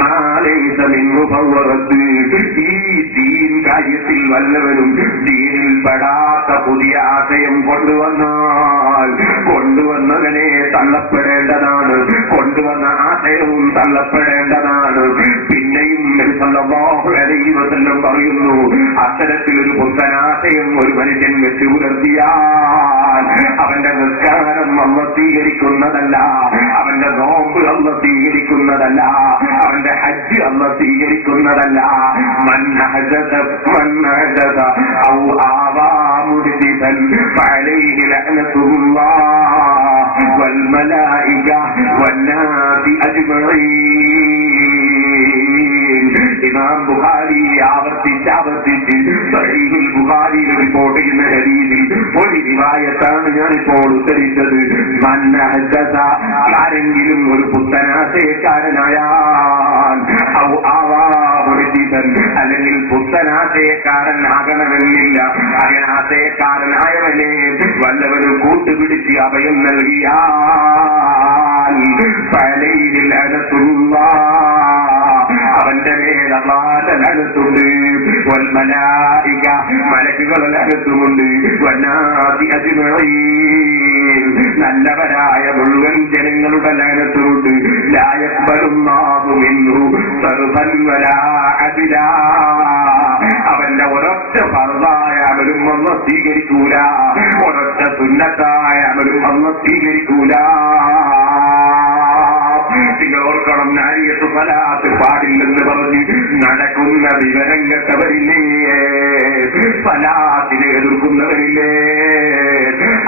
മാ ലൈസ മിൻഹു ഫഹുവ റദ്ദ്. ഈ ദീൻ കാര്യത്തിൽ വല്ലവരും ദീനിൽ പെടാത്ത പുതിയ ആശയം കൊണ്ടുവന്നവനെ തള്ളപ്പെടേണ്ടതാണ്. കൊണ്ടുവന്ന ആശയവും തള്ളപ്പെടേണ്ടതാണ്. പിന്നെയും നബി സല്ലല്ലാഹു അലൈഹി വസല്ലം പറയുന്നു, അത്തരത്തിലൊരു പുത്തനാശയം ഒരു മനുഷ്യൻ വെച്ച് പുലർത്തിയാൽ അവന്റെ നിസ്കാരം അല്ലാഹു സ്വീകരിക്കുന്നതല്ല, അവന്റെ നോമ്പ് അല്ലാഹു സ്വീകരിക്കുന്നതല്ല, അവന്റെ ഹജ്ജ് അല്ലാഹു സ്വീകരിക്കുന്നതല്ല. മൻ അഹദസ ഔ ആവാ മുഹ്ദിസൻ ഫഅലൈഹി ലഅനത്തുല്ലാഹ് വൽ മലായിക വന്നാസി അജ്മഈൻ. ഇമാം ബുഖാരി ആവർത്തിച്ച് സഹീഹുൽ ബുഖാരിയിൽ റിപ്പോർട്ട് ചെയ്യുന്ന ഹദീസിൽ ഒരു റിവായത്താണ് ഞാനിപ്പോൾ ഉദ്ധരിച്ചത്. മൻ അഹദസ, ആരെങ്കിലും ഒരു പുത്തനാശയക്കാരനായാൽ ഔ ആവാ പണ്ഡിതൻ അല്ലെങ്കിൽ പുത്തനാശയക്കാരൻ ആകണമെന്നില്ല. അങ്ങനെ ആശയക്കാരനായവനെ വല്ലവനും കൂട്ടുപിടിച്ച് അഭയം നൽകിയാൽ ഫലയിൽ അനത്തുള്ള അവന്റെ മേൽ അല്ലാഹുവിന്റെ ലഅനത്തുണ്ട്. വൽമലായിക മലക്കുകളുടെ ലഅനത്തുമുണ്ട്. വന്നാസി അജ്മഈൻ നല്ലവരായ മുഴുവൻ ജനങ്ങളുടെ ലഅനത്തുമുണ്ട്. ലാ യഖ്ബലുല്ലാഹു മിൻഹു സർഫൻ വലാ അദ്ലാ അവന്റെ ഒരൊറ്റ ഫർദായ അമലും അല്ലാഹു സ്വീകരിക്കൂല, ഒരൊറ്റ സുന്നത്തായ അമലും അല്ലാഹു സ്വീകരിക്കൂല. നിങ്ങൾ ഓർക്കണം, നാരിയത്ത് സലാത്ത് പാടില്ലെന്ന് പറഞ്ഞ് നടക്കുന്ന വിവരം കെട്ടവരില്ലേ, സലാത്തിനെ എതിർക്കുന്നവരില്ലേ,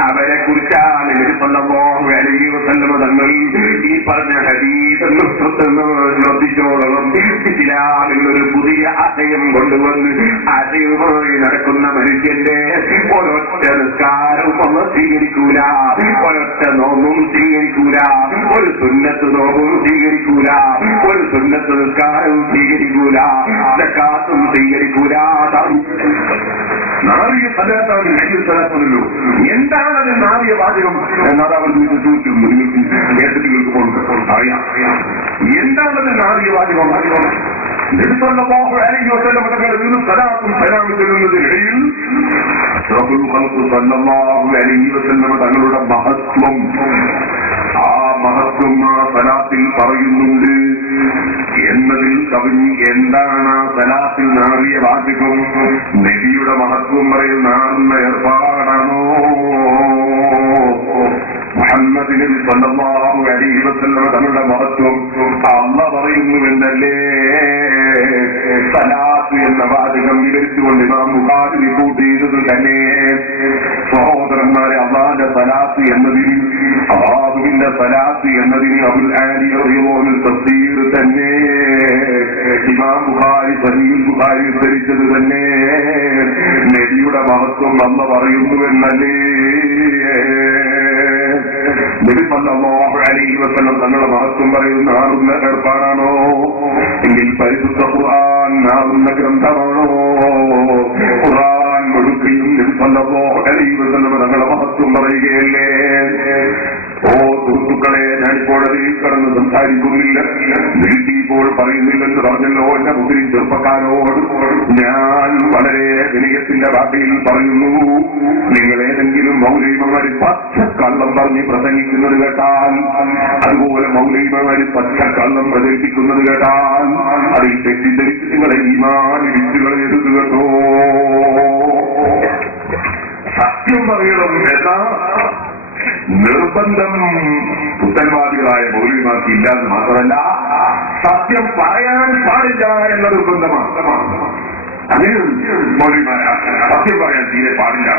അവരെ കുറിച്ചാണ് നബി സല്ലല്ലാഹു അലൈഹി വസല്ലം തങ്ങൾ ഈ പറഞ്ഞ ഹദീസ് ശ്രദ്ധിച്ചോളണം. ഇസ്ലാമിൽ ഒരു പുതിയ ആശയം കൊണ്ടുവന്ന് ആശയവുമായി നടക്കുന്ന മനുഷ്യന്റെ ഒരൊറ്റ നിസ്കാരവും അല്ലാഹു സ്വീകരിക്കൂല, ഒരൊറ്റ നോമ്പും സ്വീകരിക്കൂല, ഒരു സുന്നത്ത് നോമ്പും സ്വീകരിക്കൂല, ഒരു സുന്നത്ത് നിസ്കാരവും സ്വീകരിക്കൂല, സകാത്തും സ്വീകരിക്കൂല. നാറിയ സലാത്താണ് നബി സലാത്തല്ലോ. എന്താണത് നാറിയ വാചകം എന്നാണ് അവർ ചോദിച്ചിരുന്നു. നിങ്ങൾക്ക് കേട്ടിട്ടുകൾക്ക് അറിയാം എന്താണത് നാറിയ വാചകം. നബി സല്ലല്ലാഹു അലൈഹി വസല്ലം തങ്ങളുടെ സലാത്തും സലാമും ചൊല്ലുന്നതിനിടയിൽ അഷ്റഫുൽ ഖൽഖ് സല്ലല്ലാഹു അലൈഹി വസല്ലം തങ്ങളുടെ മഹത്വം, ആ മഹത്വം ആ സലാത്തിൽ പറയുന്നുണ്ട് എന്നതിൽ കവിഞ്ഞ് എന്താണ് ആ സലാത്തിൽ നാറിയ വാചകം? നബിയുടെ മഹത്വം പറയുന്ന ഏർപ്പാടാണോ? മുഹമ്മദ് നബി സല്ലല്ലാഹു അലൈഹി വസല്ലം തങ്ങളുടെ മഹത്വം അല്ലാഹു പറയുന്നുവെന്നല്ലേ സലാത്ത് എന്ന വാചകം വിവരിച്ചുകൊണ്ട് ഇമാം ബുഖാരി റിപ്പോർട്ട് ചെയ്തത് തന്നെ. സഹോദരന്മാരെ, അല്ലാഹുവിന്റെ സലാത്ത് എന്നതിന്, അല്ലാഹുവിന്റെ സലാത്ത് എന്നതിന് അബുൽ ആലി റളിയല്ലാഹു തഫ്സീർ തന്നെ ഇമാം ബുഖാരി സഹീഹുൽ ബുഖാരി ഉദ്ധരിച്ചത് തന്നെ. നബിയുടെ മഹത്വം അല്ലാഹു പറയുന്നുവെന്നല്ലേ. നബി സല്ലല്ലാഹു അലൈഹി വസല്ലം തങ്ങളുടെ മഹത്വം പറയുന്ന ആറുന്ന ഏർപ്പാടാണോ? എങ്കിൽ പരിശുദ്ധ ഖുർആൻ ആറുന്ന ഗ്രന്ഥമാണോ? ഖുർആൻ മുഴുവനും നബി സല്ലല്ലാഹു അലൈഹി വസല്ലം തങ്ങളുടെ മഹത്വം പറയുകയല്ലേ? ഓ സുഹൃത്തുക്കളെ, ഞാനിപ്പോൾ അതിൽ കടന്ന് സംസാരിക്കുന്നില്ല, വീട്ടിപ്പോൾ പറയുന്നില്ലെന്ന് പറഞ്ഞല്ലോ എന്റെ മുസ്ലിം ചെറുപ്പക്കാരോട് ഞാൻ വളരെ വിനയത്തിന്റെ ഭാഷയിൽ പറയുന്നു. നിങ്ങൾ ഏതെങ്കിലും മൗലവിമാര് പച്ചക്കള്ളം പറഞ്ഞ് പ്രസംഗിക്കുന്നത് കേട്ടാൽ, അതുപോലെ മൗലവിമാര് പച്ചക്കള്ളം പ്രചരിപ്പിക്കുന്നത് കേട്ടാൽ അതിൽ തെറ്റിദ്ധരിച്ച് നിങ്ങളെ ഈമാൻ വിറ്റുകളെ എടുത്തു കേട്ടോ. സത്യം പറയണം എന്ന നിർബന്ധം പുത്തൻവാദികളായ മൗലവിമാർക്ക് ഇല്ലാന്ന് മാത്രമല്ല, സത്യം പറയാൻ പാടില്ല എന്ന നിർബന്ധമാണ്. അതിന് മൗലവിമാരെ സത്യം പറയാൻ തീരെ പാടില്ല.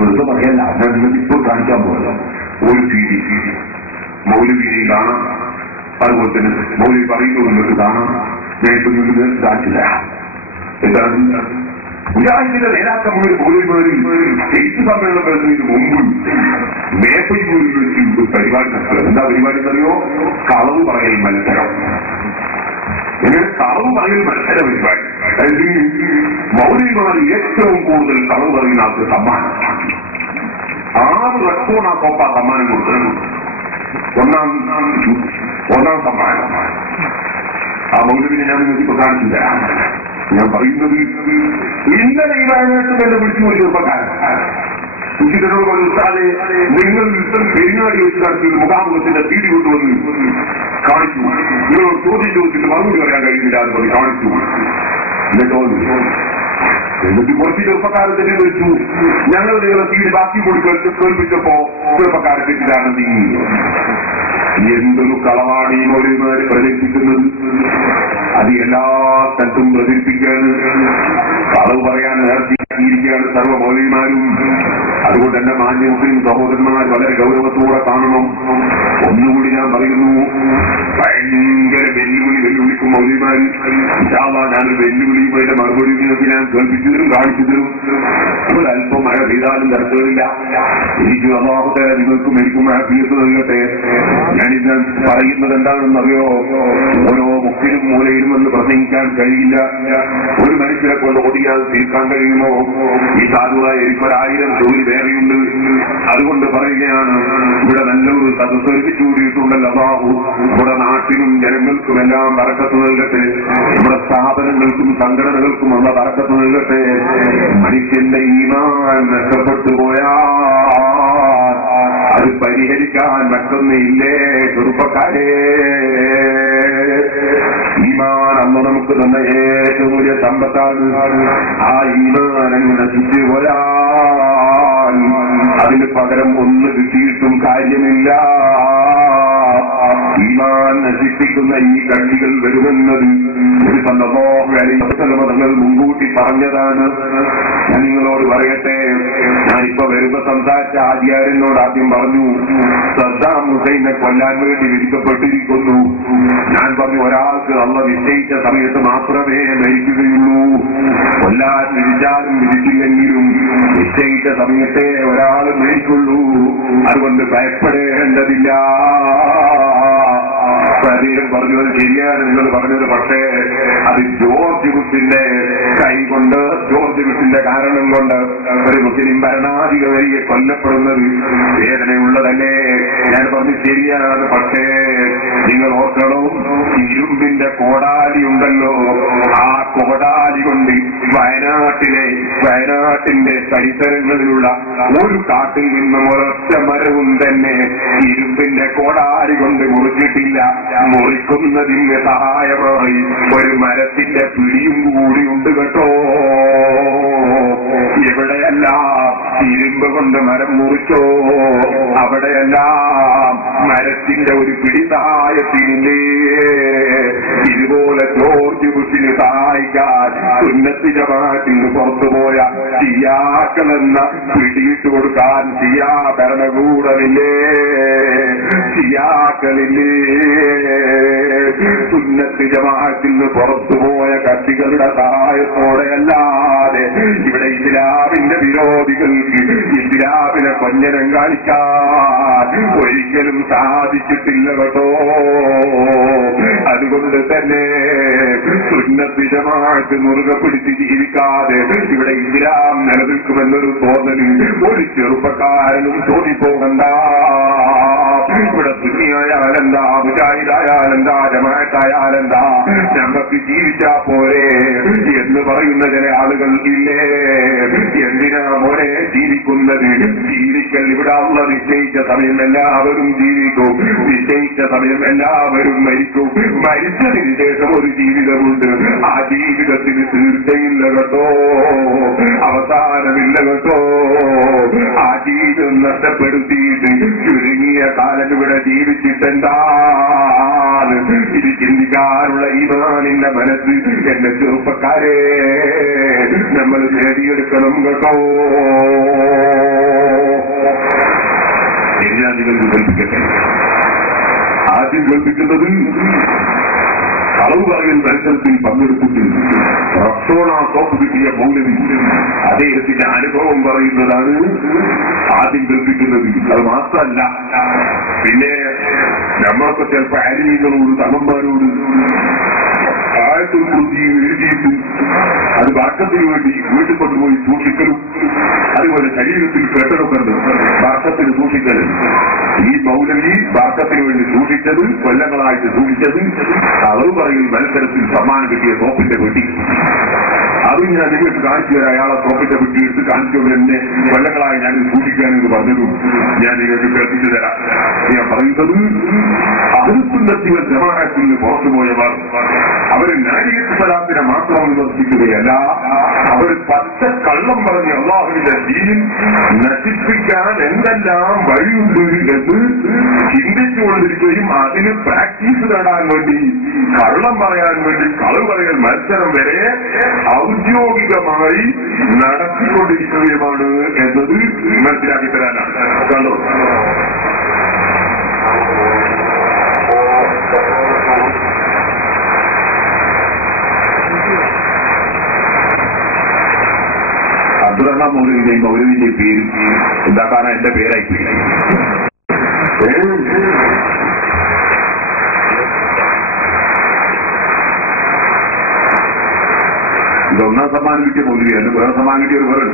വെറുതെ പറയല്ല, ഇപ്പോൾ കാണിക്കാൻ പോകല്ലോ. ഒരു സീഡി മൗലവിനെ കാണാം, അതുപോലെ തന്നെ മൗലവി പറയുന്നത് നിങ്ങൾക്ക് കാണാം. ഞാൻ ഇപ്പൊ നിങ്ങൾക്ക് കാണിച്ചില്ല. എന്താണ് മുജാഹിദിന്റെ നേതാക്കന്മാർ മൗലവിമാരിൽ സ്റ്റേറ്റ് സമ്മേളനം വരുന്നതിന് മുമ്പ് മേപ്പയൂരിൽ വെച്ച് പരിപാടി നടത്തുക. എന്താ പരിപാടി അറിയോ? കളവ് പറയൽ മത്സരം. ഇങ്ങനെ കളവ് പറയൽ മത്സര പരിപാടി. അതായത് മൗലവിമാർ ഏറ്റവും കൂടുതൽ കളവ് പറയുന്ന ആൾക്ക് സമ്മാനം 6 റെക്കോർഡ് ആ കോപ്പ സമ്മാനം കൊടുത്തത്. ഒന്നാം സമ്മാനം ആ മൗലവിനെ ഞാൻ നിങ്ങൾക്ക് ഇപ്പൊ കാണിച്ചില്ല. ഞാൻ പറയുന്നത് ഇന്നലെ ഈ വയനാട്ടിൽ തന്നെ വിളിച്ചു പോയി ചെറുപ്പക്കാരൻ സുശീലനോട് പറഞ്ഞു, ഉസ്താദേ നിങ്ങൾ പെരിങ്ങാടി വെച്ച് നടത്തിയ മുഖാമുഖത്തിന്റെ തീടി കൊണ്ടുവന്ന് കാണിച്ചു, നിങ്ങൾ ചോദിച്ചിട്ട് മറുപടി പറയാൻ കഴിയുന്നില്ല എന്ന് പറഞ്ഞ് കാണിച്ചു. എന്നിട്ട് കുറച്ച് ചെറുപ്പക്കാരൻ തെറ്റി വെച്ചു. ഞങ്ങൾ നിങ്ങളെ തീടി ബാക്കി കൂടി കേൾപ്പിച്ചപ്പോ ചെറുപ്പക്കാരൻ തെറ്റിലാണ് നീങ്ങി. എന്തൊരു കളവാണ് ഈ മൗലവിമാര് പ്രചരിപ്പിക്കുന്നത്. അത് എല്ലാ സ്ഥലത്തും പ്രചരിപ്പിക്കാൻ കളവ് പറയാൻ നേർത്തി മനസ്സിലാക്കിയിരിക്കുകയാണ് സർവ്വ മൗലവിമാരും. അതുകൊണ്ട് എന്റെ മാന്യ മുസ്ലിം സഹോദരന്മാർ വളരെ ഗൗരവത്തോടെ കാണണം. ഒന്നുകൂടി ഞാൻ പറയുന്നു, ഭയങ്കര വെല്ലുവിളിക്കും മൗലവിമാർ. ഞാനൊരു വെല്ലുവിളിയുടെ മറുപടി ഞാൻ കേൾപ്പിച്ചു തരും, കാണിച്ചു തരും. ഒരല്പം മഴ പെയ്താലും തരത്തില്ല. എനിക്ക് അല്ലാഹുവേ നിങ്ങൾക്കും എനിക്കും ആഫിയത്ത് നൽകട്ടെ. ഞാനിത് പറയുന്നത് എന്താണെന്നറിയോ? ഓരോ മുക്കിലും മൂലയിലും എന്ന് പ്രസംഗിക്കാൻ കഴിയില്ല. ഒരു മനുഷ്യരെ കൊണ്ട് ഓടിയാൽ തീർക്കാൻ കഴിയുമോ? ഈ സാധുവായ എനിക്കൊരായിരം ജോലി വേറെയുണ്ട്. അതുകൊണ്ട് പറയുകയാണ്, ഇവിടെ നല്ലൊരു സദസ്സൊരുമിച്ചു കൂടിയിട്ടുണ്ടല്ലോ അല്ലാഹു. നമ്മുടെ നാട്ടിനും ജനങ്ങൾക്കും എല്ലാം ബറക്കത്ത് നൽകട്ടെ. നമ്മുടെ സ്ഥാപനങ്ങൾക്കും സംഘടനകൾക്കും ഉള്ള ബറക്കത്ത് നൽകട്ടെ. മനുഷ്യന്റെ ഈമാൻ നഷ്ടപ്പെട്ടു പോയാൽ അത് പരിഹരിക്കാൻ മറ്റൊന്നില്ലേ ചെറുപ്പക്കാരെ? ഈമാൻ അന്ന് നമുക്ക് തന്ന ഏറ്റവും വലിയ സമ്പത്താണ്. ആ ഈമാൻ അങ്ങ് നശിച്ചു പോയാൽ അതിന് പകരം ഒന്ന് കിട്ടിയിട്ടും കാര്യമില്ല. ഈമാൻ നശിപ്പിക്കുന്ന ഈ കക്ഷികൾ വരുമെന്നത് തങ്ങൾ മുൻകൂട്ടി പറഞ്ഞതാണ്. ഞാൻ നിങ്ങളോട് പറയട്ടെ, ഞാനിപ്പോ വരുമ്പോ സംസാരിച്ച ആചാര്യനോട് ആദ്യം പറഞ്ഞു, സദ്ദാം ഹുസൈനെ കൊല്ലാൻ വേണ്ടി വിധിക്കപ്പെട്ടിരിക്കുന്നു. ഞാൻ പറഞ്ഞു, ഒരാൾക്ക് അള്ളാഹ് നിശ്ചയിച്ച സമയത്ത് മാത്രമേ മരിക്കുകയുള്ളൂ. കൊല്ലാൻ വിധിച്ചാലും വിധിച്ചില്ലെങ്കിലും നിശ്ചയിച്ച സമയത്തെ ഒരാൾ മരിക്കുള്ളൂ. അതുകൊണ്ട് ഭയപ്പെടേണ്ടതില്ല. അദ്ദേഹം പറഞ്ഞത് ശരിയാണ് നിങ്ങൾ പറഞ്ഞത്. പക്ഷേ അത് ജോർജ് ബുഷിന്റെ കൈ കൊണ്ട്, ജോർജ് ബുഷിന്റെ കാരണം കൊണ്ട് ഒരു മുസ്ലിം ഭരണാധികാരിയെ കൊല്ലപ്പെടുന്നത് വേദനയുള്ളതല്ലേ? ഞാൻ പറഞ്ഞു ശരിയാണ്. പക്ഷേ നിങ്ങൾ ഓർക്കണം, ഇരുമ്പിന്റെ കോടാലി ഉണ്ടല്ലോ, ആ കോടാലി കൊണ്ട് വയനാട്ടിന്റെ പരിസരങ്ങളിലുള്ള ഒരു കാട്ടിൽ നിന്നും ഒരൊറ്റ മരവും തന്നെ ഇരുമ്പിന്റെ കോടാലി കൊണ്ട് മുറിച്ചിട്ടില്ല. മുറിക്കുന്നതിന് സഹായമായി ഒരു മരത്തിന്റെ പിടിയും കൂടിയുണ്ട് കേട്ടോ. എവിടെയെല്ലാം ഇരുമ്പ് കൊണ്ട് മരം മുറിച്ചോ അവിടെയെല്ലാം മരത്തിന്റെ ഒരു പിടി സഹായത്തിനില്ലേ? ഇതുപോലെ ജോർജ് ബുഷിന് സഹായിക്കാൻ സുന്നത്ത് ജമാഅത്തിന് പുറത്തുപോയ ഷിയാക്കളെന്ന പിടിയിട്ട് കൊടുക്കാൻ ഷിയാ ഭരണകൂടമില്ലേ? ഷിയാക്കളില്ലേ? സുന്നത്ത് ജമാഅത്തിൽ നിന്ന് പുറത്തുപോയ കക്ഷികളുടെ സഹായത്തോടെ അല്ലാതെ ഇവിടെ ഇസ്ലാമിന്റെ വിരോധികൾക്ക് ഇസ്ലാമിനെ കൊഞ്ഞനം കാണിക്കാൻ ഒരിക്കലും സാധിച്ചിട്ടില്ല കേട്ടോ. അതുകൊണ്ട് തന്നെ സുന്നത്ത് ജമാഅത്ത് മുറുകെ പിടിച്ച് ജീവിക്കാതെ ഇവിടെ ഇസ്ലാം നിലനിൽക്കുമെന്നൊരു തോന്നൽ ഒരു ചെറുപ്പക്കാരനും തോന്നിപ്പോകണ്ട. ഇവിടെ സുന്നിയായാലെന്താ, മുജാഹിദായാലെന്താ, ജമാഅത്തായാലെന്താ, ഞങ്ങൾക്ക് ജീവിച്ചാ പോരെ എന്ന് പറയുന്ന ചില ആളുകൾ ഇല്ലേ? എന്തിനാ മോനെ ജീവിക്കുന്നത്? ജീവിക്കൽ ഇവിടെ ഉള്ള നിശ്ചയിച്ച സമയം എല്ലാവരും ജീവിക്കും. നിശ്ചയിച്ച സമയം എല്ലാവരും മരിക്കും. മരിച്ചതിന് ശേഷം ഒരു ജീവിതമുണ്ട്. ആ ജീവിതത്തിന് തീർച്ചയില്ല കേട്ടോ, അവസാനമില്ല കേട്ടോ. ആ ജീവിതം നഷ്ടപ്പെടുത്തിയിട്ട് ചുരുങ്ങിയ കാലം ഇവിടെ ജീവിച്ചിട്ടെന്താണ്? ഇത് ചിന്തിക്കാനുള്ള ഈമാനിന്റെ മനസ്സ് എന്റെ ചെറുപ്പക്കാരെ നമ്മൾ നേടിയെടുക്കണം കേട്ടോ. എല്ലാം നിങ്ങൾക്ക് കേൾപ്പിക്കട്ടെ. ആദ്യം കേൾപ്പിക്കുന്നത് കളവ് പറയൽ മത്സരത്തിൽ പങ്കെടുത്തിട്ട് റക്സോണ ടോപ്പ് കിട്ടിയ മൗലവി അദ്ദേഹത്തിന്റെ അനുഭവം പറയുന്നതാണ് ആദ്യം കേൾപ്പിക്കുന്നത്. അത് മാത്രമല്ല, പിന്നെ നമ്മളൊക്കെ ചിലപ്പോൾ ആലിമീങ്ങളോട് തങ്ങന്മാരോട് ആയത്തുൽ കുർസി എഴുതിയിട്ട് അത് ബർക്കത്തിന് വേണ്ടി വീട്ടിൽ കൊണ്ടുപോയി സൂക്ഷിക്കലും, അതുപോലെ ശരീരത്തിൽ കെട്ടലൊക്കെ ഉണ്ട് ബർക്കത്തിന് സൂക്ഷിക്കലും. ഈ മൗലവി ബർക്കത്തിന് വേണ്ടി സൂക്ഷിച്ചത്, കൊല്ലങ്ങളായിട്ട് സൂക്ഷിച്ചത് കളവ് പറയിൽ മത്സരത്തിൽ സമ്മാനം കിട്ടിയ സോപ്പിന്റെ പെട്ടി. അതും ഞാൻ നിങ്ങൾക്ക് കാണിച്ചു തരാം. അയാളെ സോപ്പിന്റെ പെട്ടി എടുത്ത് കാണിച്ചവർ എന്നെ കൊല്ലങ്ങളായി ഞാൻ സൂക്ഷിക്കാനെന്ന് പറഞ്ഞതും ഞാൻ നിങ്ങൾക്ക് കേൾപ്പിച്ചു തരാം. ഞാൻ പറയുന്നത് അഹ്ലുസുന്നത്തി വൽ ജമാഅത്തിൽ നിന്ന് പുറത്തുപോയവർ അവര് നാരിയത്ത് അലൈഹിസ്സലാമിനെ മാത്രം വിമർശിക്കുകയല്ല, അവർ പച്ച കള്ളം പറഞ്ഞ് അള്ളാഹുവിന്റെ ദീൻ നശിപ്പിക്കാൻ എന്തെല്ലാം വഴിയുണ്ട് എന്ന് ചിന്തിച്ചുകൊണ്ടിരിക്കുകയും അതിന് പ്രാക്ടീസ് നേടാൻ വേണ്ടി കള്ളം പറയാൻ വേണ്ടി കളവ് പറയൽ മത്സരം വരെ ഔദ്യോഗികമായി നടത്തിക്കൊണ്ടിരിക്കുകയുമാണ് എന്നത് മനസ്സിലാക്കി തരാനാണ്. കണ്ടോ, അബ്ദുറഹ്മാൻ മൗലവിന്റെയും മൗലവിന്റെയും പേര് ഉണ്ടാക്കാനാണ് എന്റെ പേരായി. ഇതൊന്നാം സമ്മാനം കിട്ടിയ മൗലവി അല്ല, വേറെ സമ്മാനം കിട്ടിയ ഒരു വേറെ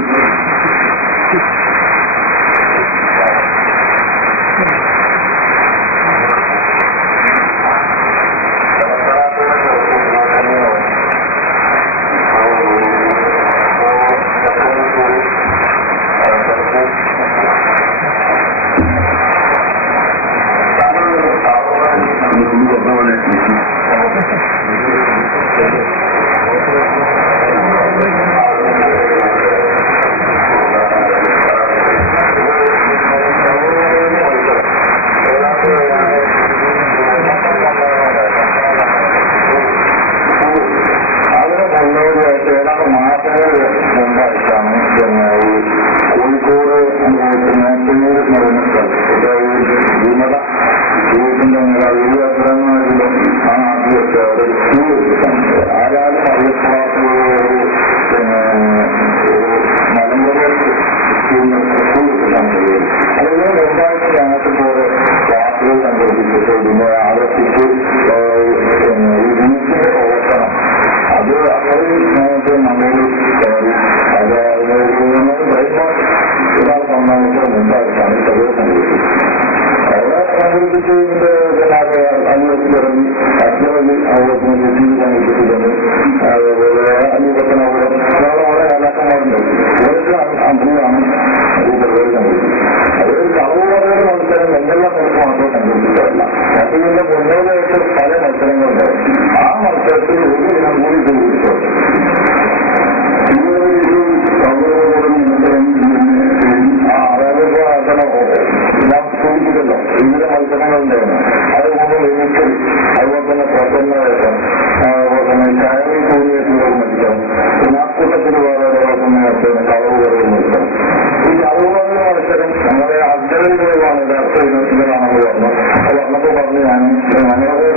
പല മത്സരങ്ങളുണ്ട്. ആ മത്സരത്തിൽ ഒരു ദിനം കൂടി സൂചിപ്പിച്ചല്ലോ വിവിധ മത്സരങ്ങളുണ്ടായിരുന്നു. അതുപോലെ എമിക്കൽ, അതുപോലെ തന്നെ പ്രസന്നവേഷം, അതുപോലെ തന്നെ കയറി കൂടിയിട്ടുള്ള മത്സരം, പിന്നെ അക്കൂട്ടത്തിൽ വേറെ മത്സരം, കളവ് കയറി മത്സരം. ഈ കളവ് കയറി മത്സരം നമ്മുടെ അജ്ഞതയിലാണ് ഇതാണെന്ന് പറഞ്ഞു. അത് വന്നപ്പോൾ പറഞ്ഞു ഞങ്ങളത്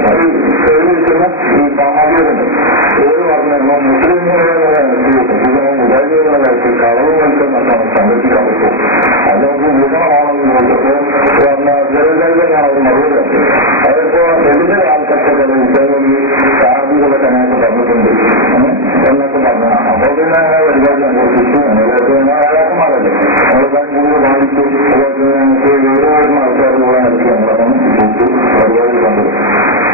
തെളിയിക്കുന്ന ഈ സാമാജികരുണ്ട് ഏത് പറഞ്ഞിരുന്നു മുസ്ലിങ്ങളുടെ മുജാഹിദുകളുടെ കാര്യത്തിൽ കളവ് മത്സരം എന്നാണ് സംഘടിപ്പിക്കാൻ പറ്റും. അതൊക്കെ വിഷമമാണെന്ന് ചോദിച്ചപ്പോൾ ജനജാതിയാണ് അവർ മറുപടി. അതിപ്പോ വലിയ ആൾക്കാർക്ക് വിഷയങ്ങളിൽ ചാർജുകളൊക്കെ ഞങ്ങൾക്ക് പറഞ്ഞിട്ടുണ്ട് എന്നൊക്കെ പറഞ്ഞു. അപ്പോൾ പിന്നെ അങ്ങനെ ഒരുപാട് അന്വേഷിച്ചു. അയാൾക്കുമാരല്ലേ നമ്മളെല്ലാം കൂടുതൽ ബാധിച്ചു. ഞങ്ങൾക്ക് ഏതൊരു ആൾക്കാരുടെ നടത്തി നമ്മളൊന്നും കൂട്ടി പരിപാടി പങ്കെടുക്കും.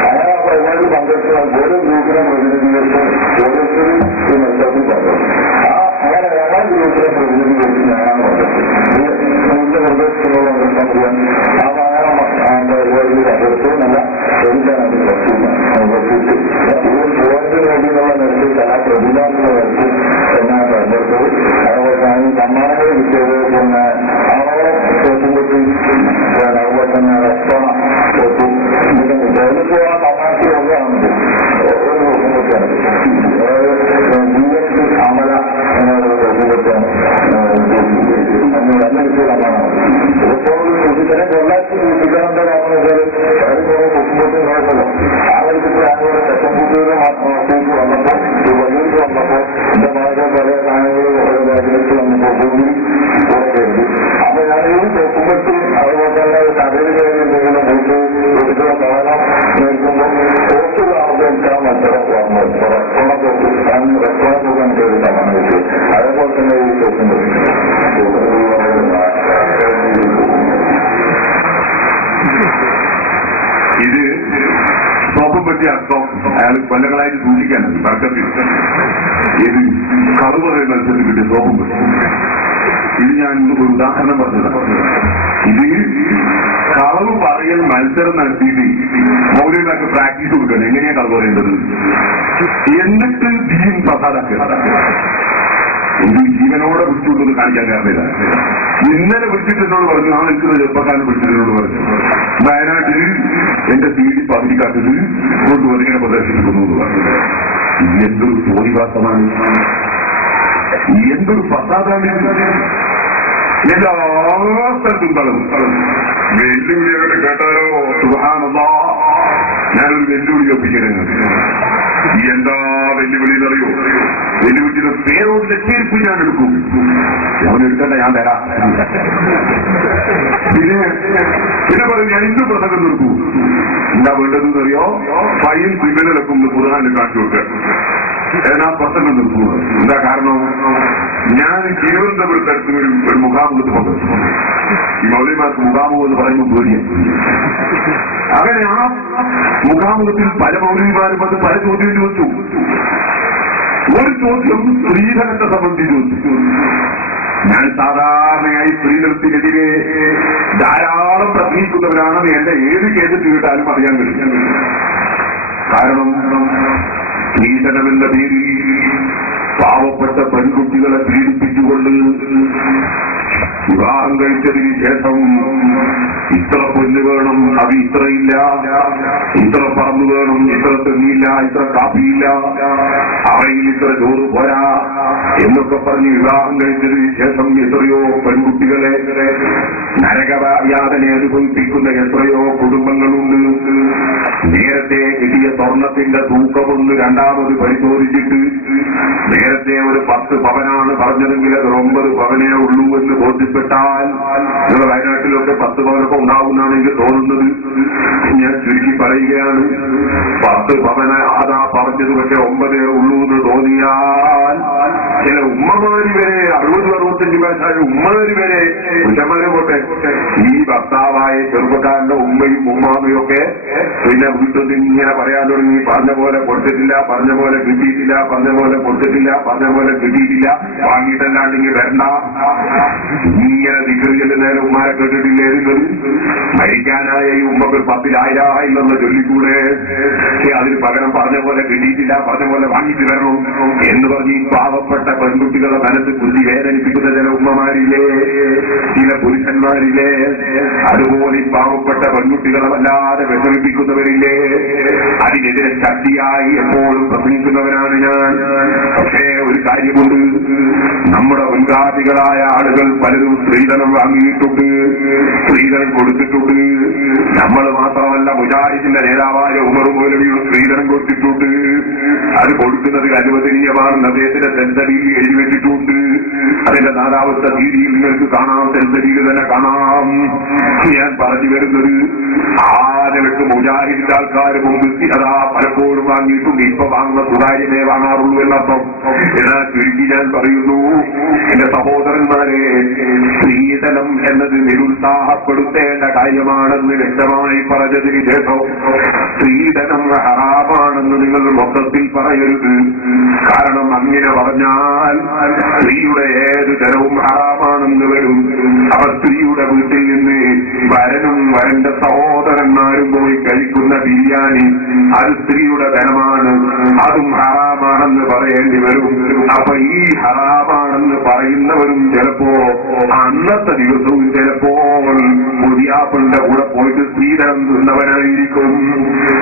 അങ്ങനെ ആ പരിപാടി പങ്കെടുത്താൽ ഓരോ ഗ്രൂപ്പിനെ പ്രതിനിധീകരിച്ച് ഓരോരുത്തരും ഈ മത്സരത്തിൽ പങ്കെടുക്കും. അങ്ങനെ ഏഴാം ഗ്രൂപ്പിനെ പ്രതിനിധീകരിച്ച് ഞാനാണ് പങ്കെടുത്തത്. ഇതിന്റെ പ്രദേശത്തുള്ള പങ്കെടുക്കാൻ ചെയ്യാൻ ആ പരിപാടിയിൽ പങ്കെടുത്തു. നല്ല എനിക്കാണ് പ്രത്യേകിച്ച് പോയിന്റ് നേടിയുള്ള നിരത്തിൽ ആ പ്രതിഭാഗങ്ങളുടെ നിരത്തിൽ എന്നാണ് പങ്കെടുത്തത്. അതുപോലെ തന്നെ സമ്മാനങ്ങൾ കിട്ടിയത് പിന്നെ ആളോളം തോറ്റുംകുട്ടി, അതുപോലെ തന്നെ റെസ്റ്റോറ തോറ്റു. ഇതിന് ആ സമ്മാനത്തിൽ ഒന്നാണ് ഒരു തോറ്റുംകുട്ടിയാണ്. അമല എന്നുള്ള തോറ്റുംകുട്ടിയാണ് നല്ല വിഷയമാണ്. ഇപ്പോൾ ഇതിനെ കൊള്ളാക്കി സൂക്ഷിക്കാനുള്ള കാരണം വെച്ചാൽ അവർ കുറെ തോറ്റുംകുട്ടി നോക്കല്ലോ. ആ വഴിക്ക് ഞാനിവിടെ തെക്കൻകുട്ടിയുടെ മക്കൾക്ക് വന്നപ്പോൾ വലിയൊരു വന്നപ്പോൾ എന്റെ മകൾക്ക് പല സാധനങ്ങളും ഓരോ രാജ്യത്ത് വന്നപ്പോൾ ഭൂമി കൂടെ കയറി. അപ്പൊ ഞാനീ തോക്കുമ്പത്തി അതുപോലെ തന്നെ കടയിൽ കയറി എന്തെങ്കിലും പോയിട്ട് എടുക്കുന്ന സാധനം നിൽക്കുമ്പോൾ തോക്ക് കാണുമ്പോൾ എനിക്ക് ആ മത്സരം വന്നു. റെസ്റ്റോറന്റ് തോക്ക് ഞാൻ റെസ്റ്റോറന്റ് തോക്കാൻ കയറിയിട്ടാണ് വന്നിട്ട്. അതേപോലെ തന്നെ ഈ തോക്കുമ്പോൾ ഇത് സോപ്പും പറ്റിയ അർത്ഥം അയാൾ കൊല്ലങ്ങളായിട്ട് സൂക്ഷിക്കാനുണ്ട്. തർക്കത്തിൽ ഇത് കറുപറ മത്സരത്തിൽ കിട്ടിയ സോപ്പും പറ്റി ഇത് ഞാൻ ഒരു ഉദാഹരണം പറഞ്ഞതാണ്. ഇത് കളവ് പറയൽ മത്സരം നടത്തിയിട്ട് മൗലവിമാർക്ക് പ്രാക്ടീസ് കൊടുക്കണം, എങ്ങനെയാ കളവ് പറയേണ്ടത്, എന്നിട്ട് ദീൻ പ്രസാദാക്കുക. ഇത് ജീവനോടെ വിളിച്ചുകൊണ്ടത് കാണിക്കാൻ കാരണമില്ല. ഇന്നലെ വിളിച്ചിട്ടോട് പറഞ്ഞു, ആ നിൽക്കുന്ന ചെറുപ്പക്കാരൻ വിളിച്ചിട്ടോട് പറഞ്ഞു, വയനാട്ടിൽ എന്റെ സീഡി പകുതിക്കാത്തത് കൊണ്ടുവന്ന് ഇങ്ങനെ പ്രദർശിപ്പിക്കുന്നു എന്ന് പറഞ്ഞു. എന്തൊരു തോന്നിവാസമാണ്, എന്തൊരു ഫസാദാണ്. എല്ലാ സ്ഥലത്തും കളവും. വെല്ലുവിളിയൊക്കെ കേട്ടാലോ സുബ്ഹാനല്ലാഹ്, ഞാനൊരു വെല്ലുവിളി ഒപ്പിക്കുന്നത്. എന്താ വെല്ലുവിളി എന്നറിയോ? വെല്ലുവിളിയുടെ പേരോട് തെറ്റേരിപ്പ് ഞാൻ എടുക്കും. അവനെടുക്കണ്ട, ഞാൻ തരാം. പിന്നെ പറയും ഞാൻ ഇന്ന് പ്രസംഗം നിർത്തൂ. എന്താ വേണ്ടതെന്ന് അറിയോ? ഫൈൻ ക്രിമിനലൊക്കെ ഖുർആനിൽ കാണിച്ചു കൊടുക്കുക. ഞാൻ പ്രസംഗം നിർത്തൂ. എന്താ കാരണം? ഞാൻ തിരുവനന്തപുരത്തടുത്ത് ഒരു മുഖാമുഖത്ത് പങ്കെടുത്തു. ഈ മൗലവിമാർക്ക് മുഖാമുഖം എന്ന് പറയുമ്പോൾ പേടിയാണ്. അങ്ങനെ ആ മുഖാമുഖത്തിൽ പല മൗലവിമാരും വന്ന് പല ചോദ്യം ചോദിച്ചു. ഒരു ചോദ്യം സ്ത്രീധനത്തെ സംബന്ധിച്ച് ചോദിച്ചു. ഞാൻ സാധാരണയായി സ്ത്രീധനത്തിനെതിരെ ധാരാളം പ്രസംഗിക്കുന്നവരാണെന്ന് എന്റെ ഏത് കേസിൽ കേട്ടാലും അറിയാൻ കഴിയും. കാരണം സ്ത്രീധനമെന്ന പേരിൽ പാവപ്പെട്ട പെൺകുട്ടികളെ പീഡിപ്പിച്ചുകൊണ്ട് വിവാഹം കഴിച്ചതിന് ശേഷം ഇത്ര പൊന്ന് വേണം, അത് ഇത്രയില്ല, ഇത്ര പറമ്പ് വേണം, ഇത്ര തെങ്ങിയില്ല, ഇത്ര കാപ്പിയില്ല, അവയിൽ ഇത്ര ചോറ് പോരാ എന്നൊക്കെ പറഞ്ഞ് വിവാഹം കഴിച്ചതിന് ശേഷം എത്രയോ പെൺകുട്ടികളെ നരകയാതനെ അനുഭവിപ്പിക്കുന്ന എത്രയോ കുടുംബങ്ങളുണ്ട്. നേരത്തെ കിട്ടിയ സ്വർണത്തിന്റെ തൂക്കമൊന്ന് രണ്ടാമത് പരിശോധിച്ചിട്ട് നേരത്തെ ഒരു 10 പവനാണ് പറഞ്ഞതെങ്കിൽ അത് 9 പവനേ ഉള്ളൂ എന്ന് ബോധ്യപ്പെട്ടാൽ, നിങ്ങളുടെ വയനാട്ടിലൊക്കെ 10 പവനൊക്കെ ഉണ്ടാവുന്നതാണ് എനിക്ക് തോന്നുന്നത്. ഞാൻ ചുരുക്കി പറയുകയാണ്, 10 പവന അതാ പറഞ്ഞത് പക്ഷെ 9 ഉള്ളൂ എന്ന് തോന്നിയാൽ ചില ഉമ്മമാരി വരെ 60-65 വയസ്സായ ഉമ്മമാരി വരെ ഉച്ചമാരെ പോട്ടെ, ഈ ഭർത്താവായ ചെറുപ്പക്കാരന്റെ ഉമ്മയും ഉമ്മാമയും ഒക്കെ പിന്നെ വീട്ടിൽ ഇങ്ങനെ പറയാൻ തുടങ്ങി, പറഞ്ഞ പോലെ കൊടുത്തിട്ടില്ല, പറഞ്ഞ പോലെ കിട്ടിയിട്ടില്ല, പറഞ്ഞ പോലെ കൊടുത്തിട്ടില്ല, പറഞ്ഞ പോലെ കിട്ടിയിട്ടില്ല, വാങ്ങിയിട്ടല്ലാണ്ടെങ്കിൽ വരണ്ട, ഇങ്ങനെ ദിക്റിന്റെ നേരെ ഉമ്മാരെ കേട്ടിട്ടില്ലേ? മരിക്കാനായ ഈ ഉമ്മക്ക് 10,000 എന്ന് ചൊല്ലിക്കൂടെ? അതിന് പകരം പറഞ്ഞ പോലെ കിട്ടിയിട്ടില്ല, പറഞ്ഞ പോലെ വാങ്ങിയിട്ട് വരണം എന്ന് പറഞ്ഞ് ഈ പാവപ്പെട്ട പെൺകുട്ടികളുടെ മനസ്സ് കുത്തി വേദനിപ്പിക്കുന്ന ചില ഉമ്മമാരില്ലേ, ചില പുരുഷന്മാരില്ലേ, അതുപോലെ ഈ പാവപ്പെട്ട പെൺകുട്ടികളെ വല്ലാതെ വിഷമിപ്പിക്കുന്നവരില്ലേ, അതിനെതിരെ ശക്തിയായി എപ്പോഴും പ്രസംഗിക്കുന്നവരാണ് ഞാൻ. പക്ഷേ ഒരു കാര്യമുണ്ട്, നമ്മുടെ മുൻഗാമികളായ ആളുകൾ പലരും സ്ത്രീധനം വാങ്ങിയിട്ടുണ്ട്, സ്ത്രീധനം കൊടുത്തിട്ടുണ്ട്. നമ്മൾ മാത്രമല്ല, മുജാഹിദിന്റെ നേതാവായ ഉമർ മൗലവിയും സ്ത്രീധനം കൊടുത്തിട്ടുണ്ട്. അത് കൊടുക്കുന്നത് അനുവദനീയമാണെന്ന് അദ്ദേഹത്തിന്റെ സെൻസറിയിൽ എഴുതി വെച്ചിട്ടുണ്ട്. അതിന്റെ 4ാമത്തെ തീയതിയിൽ നിങ്ങൾക്ക് കാണാം, സെൻസറിയിൽ തന്നെ കാണാം. ഞാൻ പറഞ്ഞു വരുന്നത്, ആനവെട്ട് മുജാഹിദിന്റെ ആൾക്കാർ മുമ്പ് അതാ പലപ്പോഴും വാങ്ങിയിട്ടുണ്ട്, ഇപ്പൊ വാങ്ങുന്ന സുതാര്യമേ വാങ്ങാറുള്ളൂ എന്നർത്ഥം. എന്നാൽ ചുരുക്കി ഞാൻ പറയുന്നു, എന്റെ സഹോദരന്മാരെ, സ്ത്രീധനം എന്നത് നിരുത്സാഹപ്പെടുത്തേണ്ട കാര്യമാണെന്ന് വ്യക്തമായി പറഞ്ഞതിന് ശേഷം സ്ത്രീധനം ഹറാമാണെന്ന് നിങ്ങൾ മൊത്തത്തിൽ പറയരുത്. കാരണം അങ്ങനെ പറഞ്ഞാൽ സ്ത്രീയുടെ ഏത് തരവും ഹറാമാണെന്ന് വരും. അവർ സ്ത്രീയുടെ വീട്ടിൽ നിന്ന് വരനും വരന്റെ സഹോദരന്മാരും പോയി കഴിക്കുന്ന ബിരിയാണി അത് സ്ത്രീയുടെ ധനമാണ്, അതും ഹറാമാണെന്ന് പറയേണ്ടി വരും. അപ്പൊ ഈ ഹറാമാണെന്ന് പറയുന്നവരും ചിലപ്പോ അന്നത്തെ ദിവസവും ചിലപ്പോൾ മുതിയാപ്പിളിന്റെ കൂടെ പോയിട്ട് സ്ത്രീധനം തിന്നവനായിരിക്കും,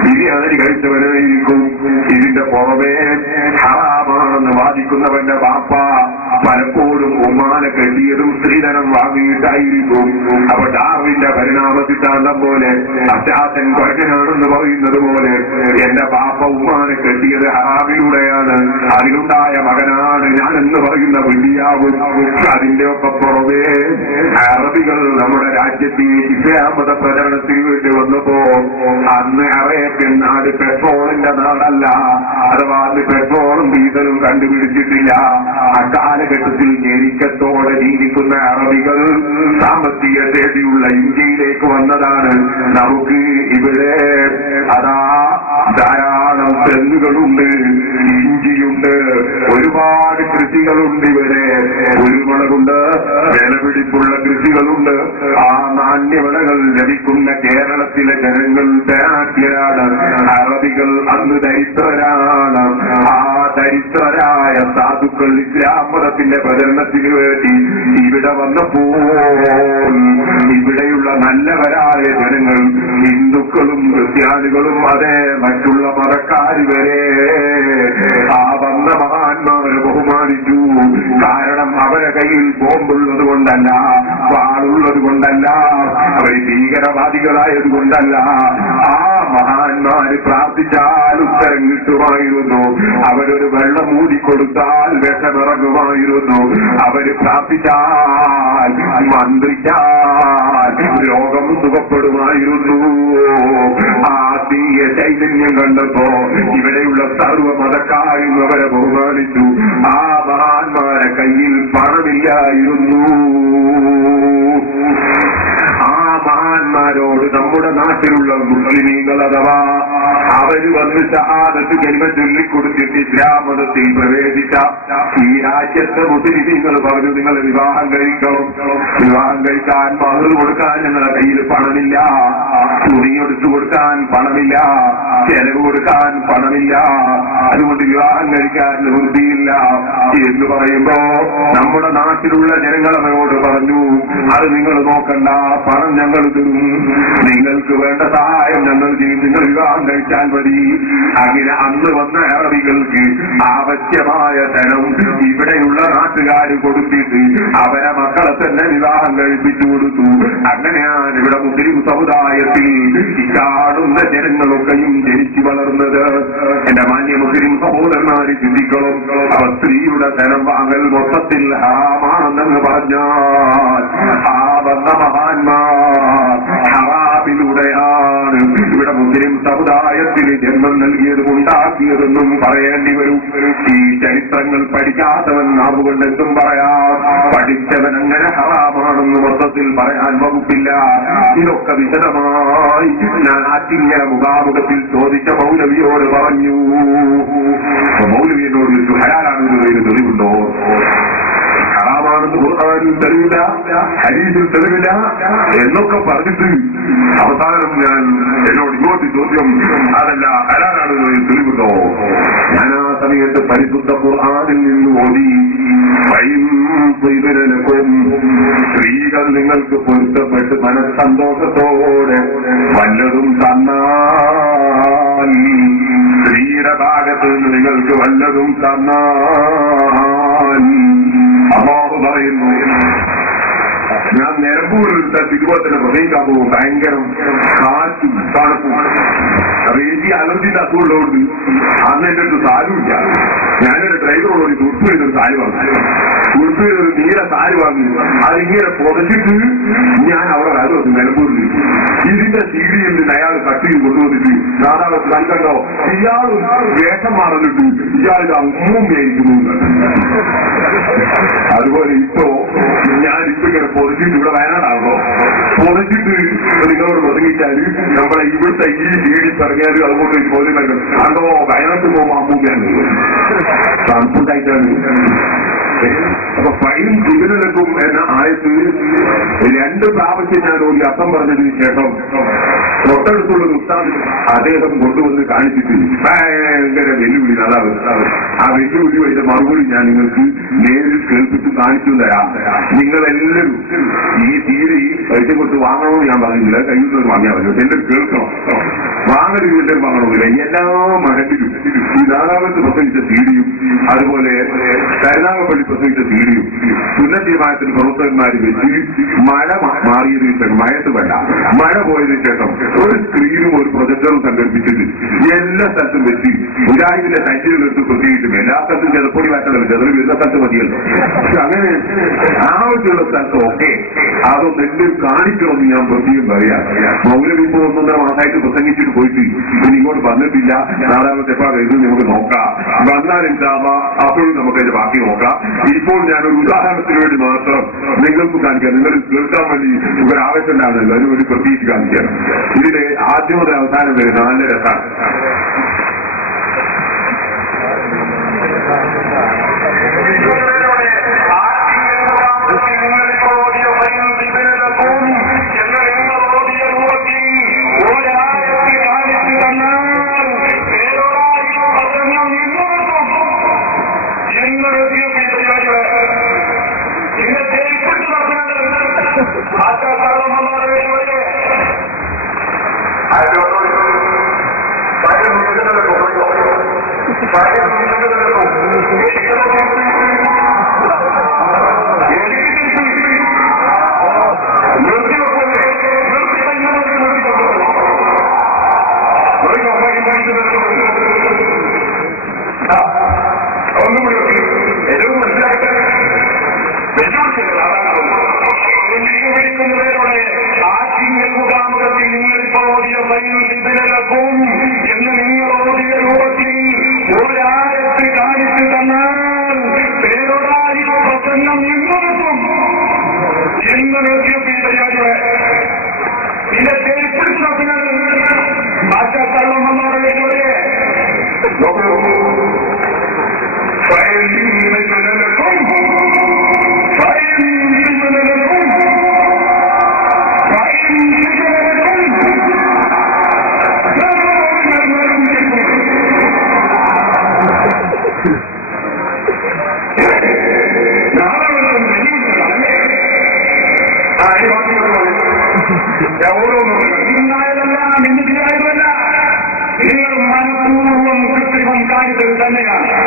ബിരിയാണി കഴിച്ചവനായിരിക്കും. ഇതിന്റെ പുറമേ ഹറാമാണെന്ന് വാദിക്കുന്നവന്റെ വാപ്പ പലപ്പോഴും ഉമ്മാനെ കെട്ടിയതും സ്ത്രീധനം വാങ്ങിയിട്ടായിരിക്കും. അപ്പൊ ഡാർവിന്റെ പരിണാമ സിദ്ധാന്തം പോലെ അത്യാസൻ കൊരകനാണെന്ന് പറയുന്നത് പോലെ എന്റെ ബാപ്പ ഉമ്മാനെ കെട്ടിയത് ഹറാമിലൂടെയാണ്, അതിലുണ്ടായ മകനാണ് ഞാനെന്ന് പറയുന്ന വിദ്യാവും. അതിന്റെ ഒക്കെ പുറമേ അറബികൾ നമ്മുടെ രാജ്യത്ത് ഇസ്ലാമത പ്രചരണത്തിന് വേണ്ടി വന്നപ്പോ അന്ന് അറേബ്യൻ നാട് പെട്രോളിന്റെ നാടല്ല, അഥവാ അന്ന് പെട്രോളും ഡീസലും കണ്ടുപിടിച്ചിട്ടില്ല. അക്കാലഘട്ടത്തിൽ ഞെരുക്കത്തോടെ ജീവിക്കുന്ന അറബികൾ സാമ്പത്തിക ശേഷിയുള്ള ഇന്ത്യയിലേക്ക് വന്നതാണ്. നമുക്ക് ഇവിടെ അതാ ധാരാളം തെങ്ങുകളുണ്ട്, ഇഞ്ചിയുണ്ട്, ഒരുപാട് കൃഷികളുണ്ട് ഇവിടെ. കുരുമുളകുണ്ട്, വിലപിടിപ്പുള്ള കൃഷികളുണ്ട്. ആ നാണ്യവിളകൾ ലഭിക്കുന്ന കേരളത്തിലെ ജനങ്ങൾ ദരിദ്രരാണ്. അറബികൾ അന്ന് ദരിദ്രരാണ്. ആ ദരിദ്രരായ സാധുക്കൾ ഇസ്ലാം മതത്തിന്റെ പ്രചരണത്തിന് വേണ്ടി ഇവിടെ വന്നപ്പോൾ ഇവിടെയുള്ള നല്ലവരായ ജനങ്ങൾ, ഹിന്ദുക്കളും ക്രിസ്ത്യാനികളും അതേ മറ്റുള്ള മതക്കാർ വരെ ആ വന്ന മഹാന്മാരെ ബഹുമാനിച്ചു. കാരണം അവരെ കയ്യിൽ ബോംബുള്ളത് കൊണ്ടല്ല, വാളുള്ളത് കൊണ്ടല്ല, അവർ ഭീകരവാദികളായത് കൊണ്ടല്ല. ആ മഹാന്മാര് പ്രാർത്ഥിച്ചാൽ ഉത്തരം കിട്ടുമായിരുന്നു. അവരൊരു വെള്ളം മൂടിക്കൊടുത്താൽ വിഷമിറങ്ങുമായിരുന്നു. അവര് പ്രാർത്ഥിച്ചാൽ മന്ത്രിച്ചാൽ രോഗം സുഖപ്പെടുമായിരുന്നു. ആ തീയ ചൈതന്യം കണ്ടപ്പോ ഇവിടെയുള്ള സർവ്വ മതക്കാരും അവരെ ബഹുമാനിച്ചു. ആ മഹാന്മാരെ കയ്യിൽ പണമില്ലായിരുന്നു. ആ മഹാന്മാരോട് നമ്മുടെ നാട്ടിലുള്ള മുസ്ലിമീങ്ങൾ അഥവാ അവര് വന്ന് ഷഹാദത്ത് കലിമ ചൊല്ലിക്കൊടുത്തിട്ട് ഇസ്ലാം മതത്തിൽ പ്രവേശിച്ച ഈ രാജ്യത്തെ മുസ്ലിമീങ്ങൾ പറഞ്ഞു, നിങ്ങൾ വിവാഹം കഴിക്കണം. വിവാഹം കഴിക്കാൻ മഹർ കൊടുക്കാൻ നിങ്ങളുടെ കയ്യിൽ പണമില്ല, തുണിയെടുത്തു കൊടുക്കാൻ പണമില്ല, ചെലവ് കൊടുക്കാൻ പണമില്ല, അതുകൊണ്ട് വിവാഹം കഴിക്കാൻ നിവൃത്തിയില്ല എന്ന് പറയുമ്പോ നമ്മുടെ നാട്ടിലുള്ള ജനങ്ങൾ അവരോട് പറഞ്ഞു, അത് നിങ്ങൾ നോക്കണ്ട, പണം ഞങ്ങൾ തരും, നിങ്ങൾക്ക് വേണ്ട സഹായം ഞങ്ങൾ ചെയ്യും, നിങ്ങൾ വിവാഹം കഴിച്ചാൽ മതി. അങ്ങനെ അന്ന് വന്ന അറബികൾക്ക് ആവശ്യമായ ധനം ഇവിടെയുള്ള നാട്ടുകാർ കൊടുത്തിട്ട് അവരെ മക്കളെ തന്നെ വിവാഹം കഴിപ്പിച്ചു കൊടുത്തു. അങ്ങനെയാണ് ഇവിടെ മുസ്ലിം സമുദായത്തിൽ ഈ കാണുന്ന ജനങ്ങളൊക്കെയും ജനിച്ചു വളർന്നത്. എന്റെ മാന്യ മുസ്ലിം സഹോദരന്മാര് ചിന്തിക്കണം, അവർ സ്ത്രീയുടെ ധനം വാങ്ങൽ മൊത്തത്തിൽ ഹറാമാണെന്ന് പറഞ്ഞാൽ ആ വന്ന മഹാന്മാർ ഹറാമിലൂടെയാണ് ഇവിടെ മുസ്ലിം സമുദായത്തിന് ജന്മം നൽകിയതും ഉണ്ടാക്കിയതെന്നും പറയേണ്ടി വരും. ഈ ചരിത്രങ്ങൾ പഠിക്കാത്തവൻ നാവുകൊണ്ട് എന്തും പറയാം, പഠിച്ചവൻ അങ്ങനെ ഹറാമാണെന്ന് മൊത്തത്തിൽ പറയാൻ വകുപ്പില്ല. ഇതൊക്കെ വിശദമായി ഞാൻ ആറ്റിങ്ങര മുഖാമുഖത്തിൽ ചോദിച്ച മൗലവിയോട് പറഞ്ഞു. മൗലവിയോട് ചോദിച്ചു, ഹലാലാണെന്ന് തെളിവുണ്ടോ? ഹറാമാണെന്ന് ഖുർആനിൽ തെളിവില്ല, ഹദീസിൽ തെളിവില്ല എന്നൊക്കെ പറഞ്ഞിട്ട് അവസാനം ഞാൻ എന്നോട് ഇങ്ങോട്ട് ചോദ്യം, അതല്ല ഹലാലാണെന്ന് തെളിവുണ്ടോ? ഞാൻ ആ സമയത്ത് പരിശുദ്ധ ഖുർആനിൽ നിന്ന് ഓതി, സ്ത്രീകൾ നിങ്ങൾക്ക് പൊരുത്തപ്പെട്ട് മനസ്സന്തോഷത്തോടെ വല്ലതും തന്നാൽ, സ്ത്രീയുടെ ഭാഗത്ത് നിന്ന് നിങ്ങൾക്ക് വല്ലതും തന്നാൽ അല്ലാഹു പറയുന്നു. ഞാൻ നിലമ്പൂരിലത്തെ തിരുവോധന പ്രസംഗിക്കാൻ പോകും. ഭയങ്കരം കാറ്റും തണുപ്പും, എനിക്ക് അലർജിന്റെ അസുഖമുള്ളതുകൊണ്ട് അന്ന് എന്റെ അടുത്ത് സാരില്ല. ഞാനൊരു ഡ്രൈവറോട് തുറപ്പ് ചെയ്തൊരു സാരി വാങ്ങി, തുറപ്പ് ചെയ്തൊരു നീല സാരി വാങ്ങി, അതിങ്ങനെ പുറച്ചിട്ട് ഞാൻ അവിടെ വന്നു നിലമ്പൂരിൽ. ഇതിന്റെ സീരിയലിൽ അയാൾ കട്ട് ചെയ്ത് കൊണ്ടുവന്നിട്ട് നാലാമത് കണ്ടോ, ഇയാൾ വേഷം മാറുന്നിട്ട് ഇയാളുടെ അമ്മൂമ്മയായിരിക്കുന്നു. അതുപോലെ ഇപ്പോ ഞാനിപ്പോ ഇങ്ങനെ പൊതിച്ചിട്ട് ഇവിടെ വയനാടാണല്ലോ, പൊതിച്ചിട്ട് നിങ്ങളോട് പ്രസംഗിച്ചാൽ നമ്മളെ ഇവിടുത്തെ ഈ വീടി പറഞ്ഞാൽ അതുകൊണ്ട് ചോദ്യം വരും, അതോ വയനാട്ടിൽ പോകുമ്പോൾ അമ്മൂമ്മയാണ് തണുപ്പുണ്ടായിട്ടാണ്. അപ്പൊ ഫൈൻ ജീവനെടുക്കും എന്ന ആയത്ത് 2 പ്രാവശ്യം ഞാൻ ഒരു അർത്ഥം പറഞ്ഞതിന് ശേഷം തൊട്ടടുത്തുള്ള ഉസ്താദ് അദ്ദേഹം കൊണ്ടുവന്ന് കാണിച്ചിട്ട് ഭയങ്കര വെല്ലുവിളി. അതാണ് ആ വെല്ലുവിളി വൈകിയ മറുപടി ഞാൻ നിങ്ങൾക്ക് നേരിൽ കേൾപ്പിച്ച് കാണിച്ചു തരാം. നിങ്ങളെല്ലാവരും ഈ തീരെ പൈസ കൊടുത്ത് വാങ്ങണമെന്ന് ഞാൻ പറഞ്ഞില്ല, കഴിയുന്നത് വാങ്ങിയാൽ മതി. എല്ലാവരും കേൾക്കണം, വാങ്ങരുത് എല്ലാവരും വാങ്ങണമെന്നില്ല. എല്ലാ മഹത്തിലും ഈ 4ാമത്തെ പ്രസംഗിച്ച സീഡിയും അതുപോലെ കരുനാഗപ്പള്ളി പ്രസംഗിച്ച സീഡിയും സുന്നത്തീയമായത്തിന് പ്രവർത്തകന്മാർ വെച്ച് മഴ മാറിയതിനു ശേഷം, മഴത്ത് വേണ്ട മഴ പോയതിനു ശേഷം ഒരു സ്ക്രീനും ഒരു പ്രൊജക്ടറും സംഘടിപ്പിച്ചിട്ട് എല്ലാ സ്ഥലത്തും വെച്ച് മുജാഹിദിന്റെ സൈറ്റിലെടുത്ത് പ്രത്യേകിച്ചും എല്ലാ സ്ഥലത്തും ചെറുപ്പൊടി മാറ്റണം, ചെറുപ്പം വരുന്ന സ്ഥലത്ത് മതിയല്ലോ. പക്ഷെ അങ്ങനെ ആവശ്യമുള്ള സ്ഥലത്ത് ഒക്കെ അതൊന്നും എന്തെങ്കിലും കാണിക്കണമെന്ന് ഞാൻ പ്രത്യേകം പറയാം. മൗലവി ഇപ്പോ 1.5 മാസമായിട്ട് പ്രസംഗിച്ചിട്ട് പോയിട്ട് ഇനി ഇങ്ങോട്ട് വന്നിട്ടില്ല. 4ാമത്തെ ഇത് നമുക്ക് നോക്കാം, വന്നാൽ ഉണ്ടാവാ അപ്പോഴും നമുക്ക് അതിന്റെ ബാക്കി നോക്കാം. ഇപ്പോൾ ഞാനൊരു ഉദാഹരണത്തിന് വേണ്ടി മാത്രം നിങ്ങൾക്ക് കാണിക്കാം, നിങ്ങൾ കേൾക്കാൻ വേണ്ടി ഒരു ആവശ്യം ഉണ്ടാകുന്നല്ലോ, അതിനൊരു പ്രതീക്ഷ കാണിക്കാം. ഇതിലെ ആദ്യം മുതൽ അവസാനം വരെ നല്ല രസമാണ്. ഒന്നുകൂടി ഏറ്റവും മനസ്സിലാക്കട്ടെ. വിളിക്കുന്നവരോടെ ആറ്റിങ്ങൽ മുഖാമുഖത്തിൽ നിങ്ങളിപ്പോ ഓടിയ പൈനക്കും എന്ന് നിങ്ങൾ ഓടിയ രൂപത്തിൽ ഒരാഴത്ത് കാണിച്ചു തന്നാൽ പേരോടായി പ്രസംഗം എന്ന് നിർത്തിയ പരിപാടികളെ ഇതിന്റെ പേരിപ്പിടിച്ചതിന് ഭാഷാക്കാരന്മാരുടെ ഓരോന്നും ഇന്നായതല്ല നിങ്ങൾ മനഃപൂർവ്വം കൃത്രിമം കാണിച്ചത് തന്നെയാണ്.